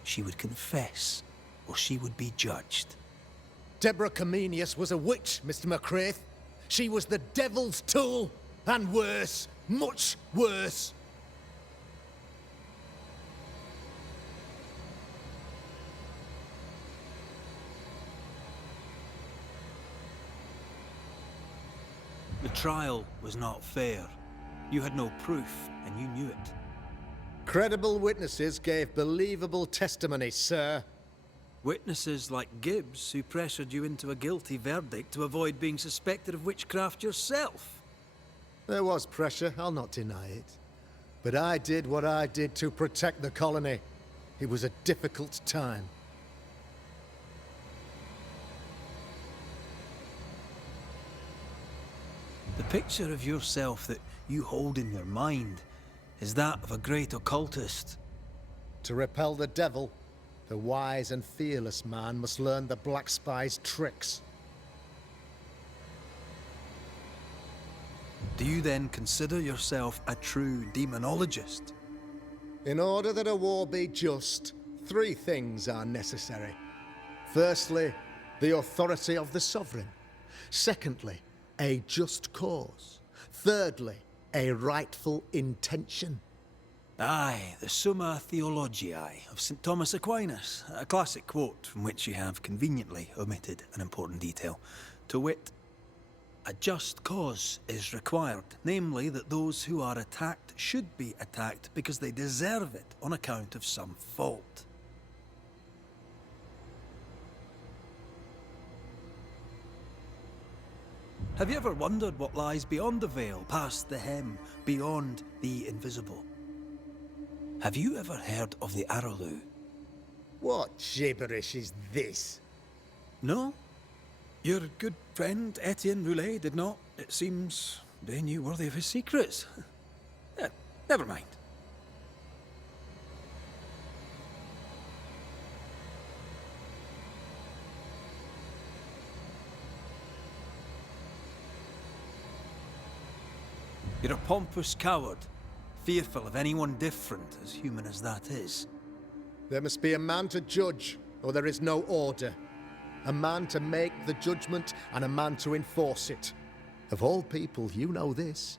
She would confess, or she would be judged. Deborah Comenius was a witch, Mr. McCraith. She was the devil's tool, and worse, much worse. The trial was not fair. You had no proof, and you knew it. Credible witnesses gave believable testimony, sir. Witnesses like Gibbs, who pressured you into a guilty verdict to avoid being suspected of witchcraft yourself. There was pressure, I'll not deny it. But I did what I did to protect the colony. It was a difficult time. The picture of yourself that you hold in your mind is that of a great occultist. To repel the devil, the wise and fearless man must learn the Black Spy's tricks. Do you then consider yourself a true demonologist? In order that a war be just, 3 things are necessary. Firstly, the authority of the sovereign. Secondly, a just cause. Thirdly, a rightful intention. Aye, the Summa Theologiae of St. Thomas Aquinas, a classic quote from which you have conveniently omitted an important detail. To wit, a just cause is required, namely that those who are attacked should be attacked because they deserve it on account of some fault. Have you ever wondered what lies beyond the veil, past the hem, beyond the invisible? Have you ever heard of the Araloo? What gibberish is this? No? Your good friend Etienne Roulet did not. It seems they knew worthy of his secrets. Never mind. You're a pompous coward, fearful of anyone different, as human as that is. There must be a man to judge, or there is no order. A man to make the judgment, and a man to enforce it. Of all people, you know this.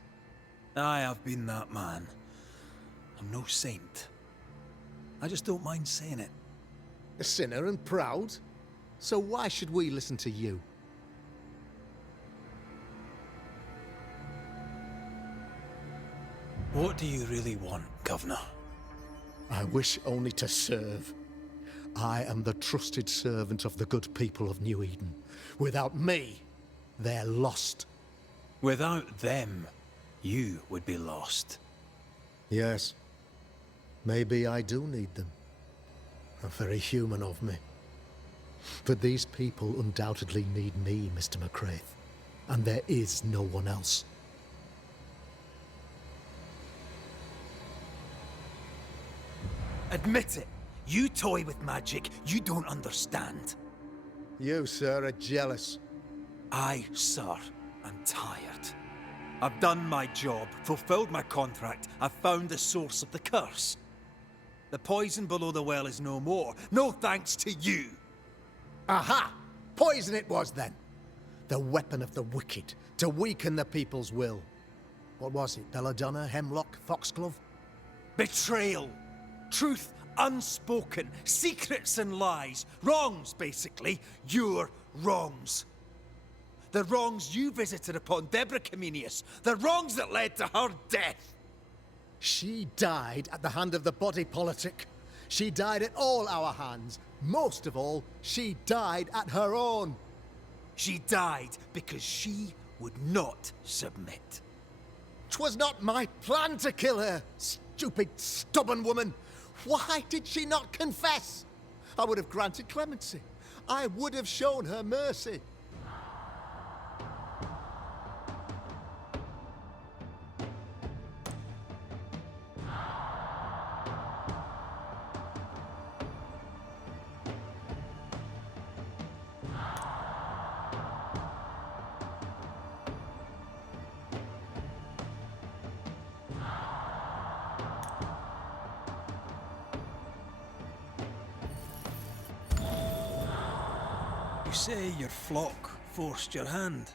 I have been that man. I'm no saint. I just don't mind saying it. A sinner and proud? So why should we listen to you? What do you really want, Governor? I wish only to serve. I am the trusted servant of the good people of New Eden. Without me, they're lost. Without them, you would be lost. Yes. Maybe I do need them. How very human of me. But these people undoubtedly need me, Mr. McCraith. And there is no one else. Admit it. You toy with magic you don't understand. You, sir, are jealous. I, sir, am tired. I've done my job, fulfilled my contract, I've found the source of the curse. The poison below the well is no more, no thanks to you. Aha! Poison it was then. The weapon of the wicked, to weaken the people's will. What was it, belladonna, hemlock, foxglove? Betrayal. Truth unspoken, secrets and lies. Wrongs, basically. Your wrongs. The wrongs you visited upon Deborah Comenius. The wrongs that led to her death. She died at the hand of the body politic. She died at all our hands. Most of all, she died at her own. She died because she would not submit. 'Twas not my plan to kill her, stupid, stubborn woman. Why did she not confess? I would have granted clemency. I would have shown her mercy. You say your flock forced your hand.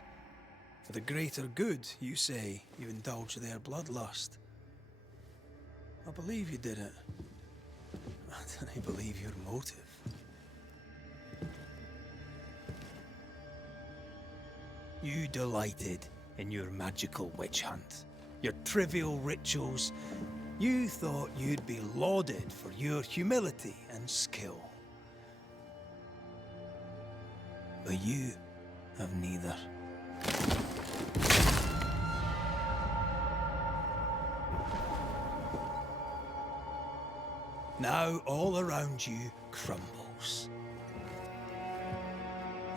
For the greater good, you say you indulged their bloodlust. I believe you did it. I don't believe your motive. You delighted in your magical witch hunt, your trivial rituals. You thought you'd be lauded for your humility and skill. But you have neither. Now all around you crumbles.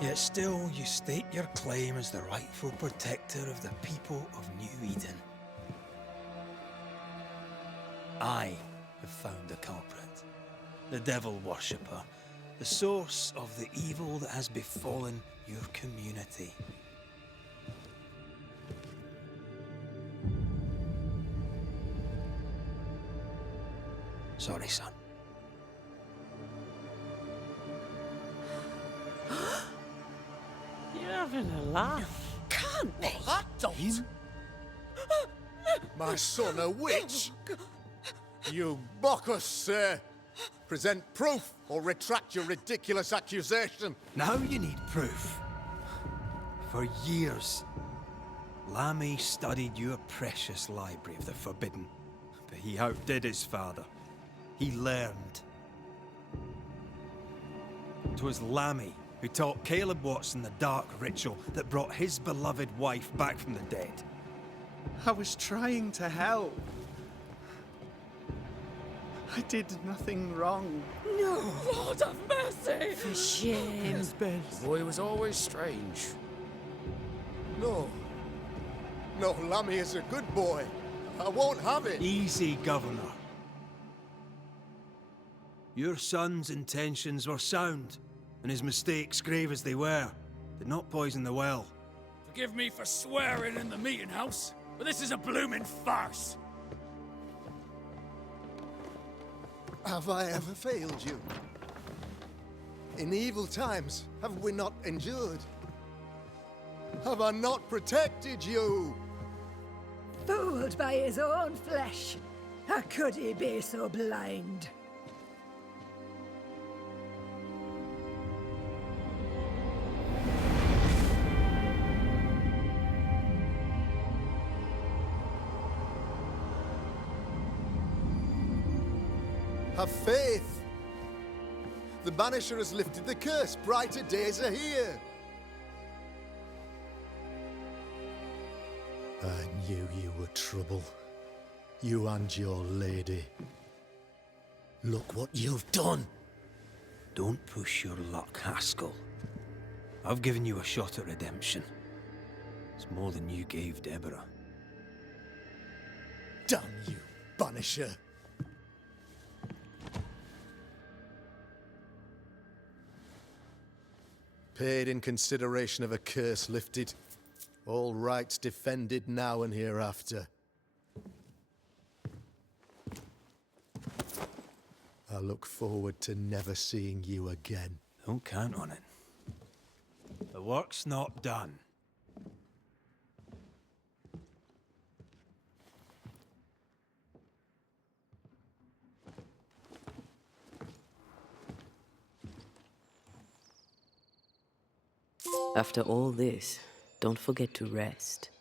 Yet still you state your claim as the rightful protector of the people of New Eden. I have found the culprit, the devil worshipper, the source of the evil that has befallen your community. Sorry, son. You're having a laugh. Can't be. I don't. My son a witch? You mock us, sir. Present proof or retract your ridiculous accusation. Now you need proof. For years, Lammy studied your precious library of the forbidden, but he outdid his father. He learned. 'Twas Lammy who taught Caleb Watson the dark ritual that brought his beloved wife back from the dead. I was trying to help. I did nothing wrong. No, Lord have mercy! For shame. The boy was always strange. No. No, Lammy is a good boy. I won't have it. Easy, Governor. Your son's intentions were sound, and his mistakes, grave as they were, did not poison the well. Forgive me for swearing in the meeting house, but this is a blooming farce. Have I ever failed you? In evil times, have we not endured? Have I not protected you? Fooled by his own flesh. How could he be so blind? Have faith. The Banisher has lifted the curse. Brighter days are here. I knew you were trouble. You and your lady. Look what you've done! Don't push your luck, Haskell. I've given you a shot at redemption. It's more than you gave Deborah. Damn you, Banisher! Paid in consideration of a curse lifted. All rights defended now and hereafter. I look forward to never seeing you again. Don't count on it. The work's not done. After all this, don't forget to rest.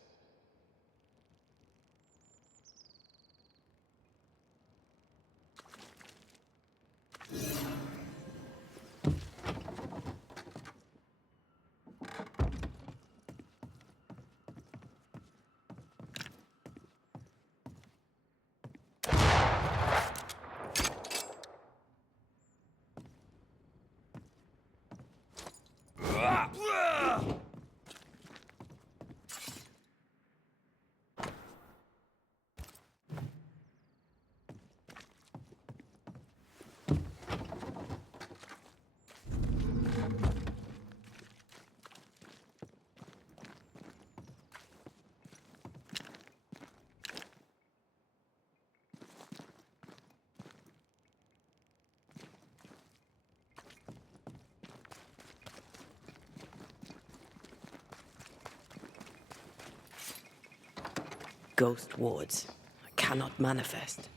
Ghost wards. I cannot manifest.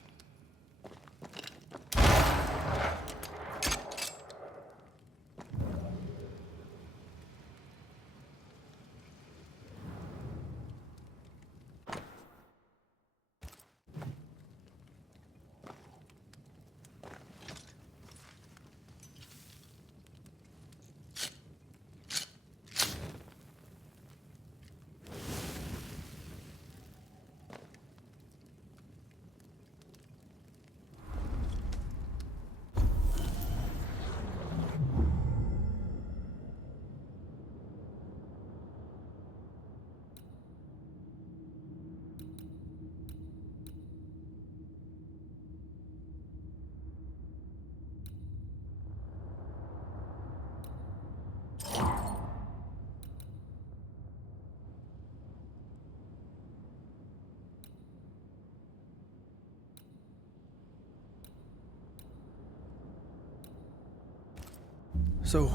So,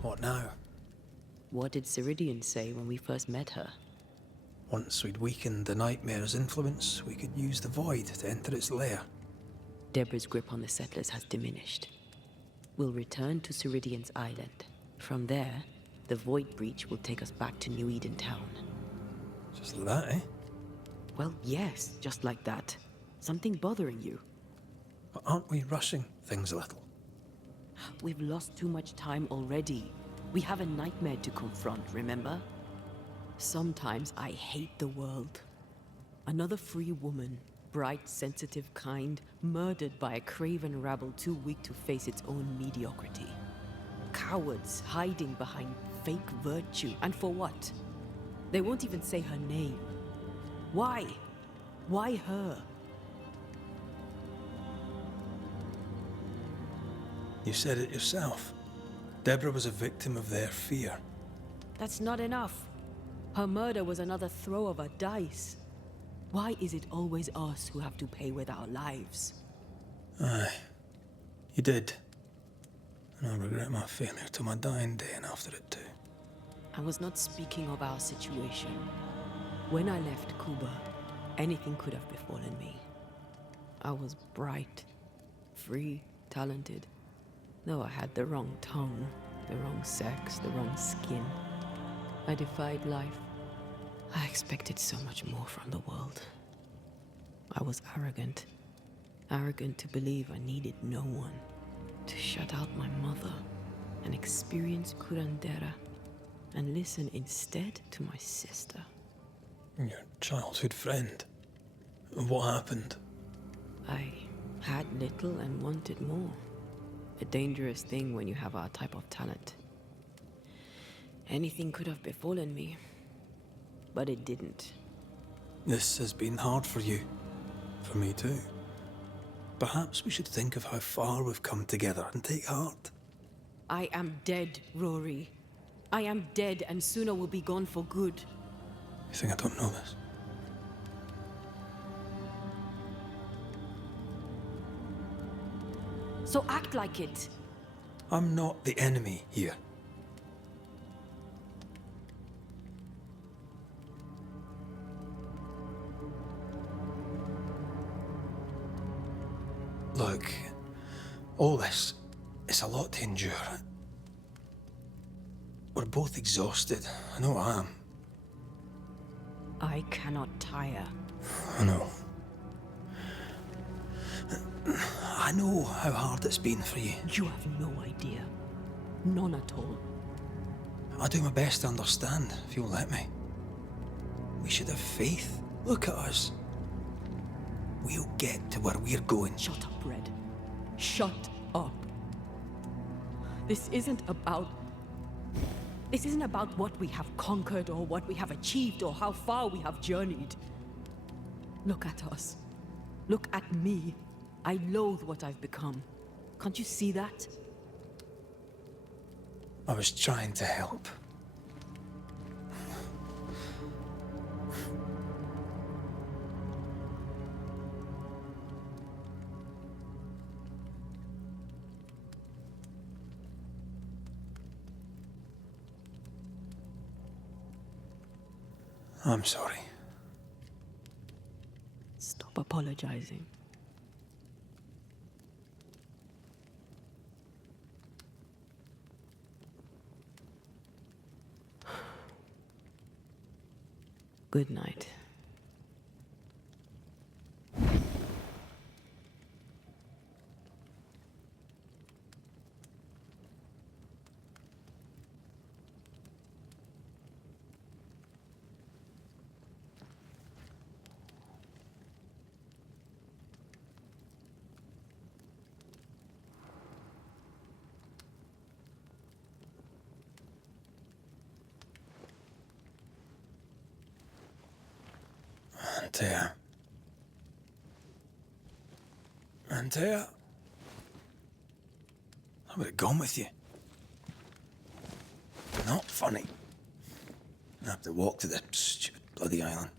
what now? What did Ceridian say when we first met her? Once we'd weakened the Nightmare's influence, we could use the Void to enter its lair. Deborah's grip on the settlers has diminished. We'll return to Ceridian's island. From there, the Void Breach will take us back to New Eden Town. Just like that, eh? Well, yes, just like that. Something bothering you? But aren't we rushing things a little? We've lost too much time already. We have a nightmare to confront, remember? Sometimes I hate the world. Another free woman, bright, sensitive, kind, murdered by a craven rabble too weak to face its own mediocrity. Cowards hiding behind fake virtue. And for what? They won't even say her name. Why? Why her? You said it yourself. Deborah was a victim of their fear. That's not enough. Her murder was another throw of a dice. Why is it always us who have to pay with our lives? Aye. You did. And I'll regret my failure to my dying day and after it too. I was not speaking of our situation. When I left Cuba, anything could have befallen me. I was bright, free, talented. Though I had the wrong tongue, the wrong sex, the wrong skin. I defied life. I expected so much more from the world. I was arrogant. Arrogant to believe I needed no one. To shut out my mother and experience curandera and listen instead to my sister. Your childhood friend. What happened? I had little and wanted more. A dangerous thing when you have our type of talent. Anything could have befallen me, but it didn't. This has been hard for you. For me too. Perhaps we should think of how far we've come together and take heart. I am dead, Rory. I am dead, and sooner will be gone for good. You think I don't know this? So act like it. I'm not the enemy here. Look, all this, it's a lot to endure. We're both exhausted. I know I am. I cannot tire. I know. I know how hard it's been for you. You have no idea. None at all. I'll do my best to understand, if you'll let me. We should have faith. Look at us. We'll get to where we're going. Shut up, Red. Shut up. This isn't about what we have conquered or what we have achieved or how far we have journeyed. Look at us. Look at me. I loathe what I've become. Can't you see that? I was trying to help. I'm sorry. Stop apologizing. Good night. Antea. Antea? I would have gone with you. Not funny. I have to walk to the stupid bloody island.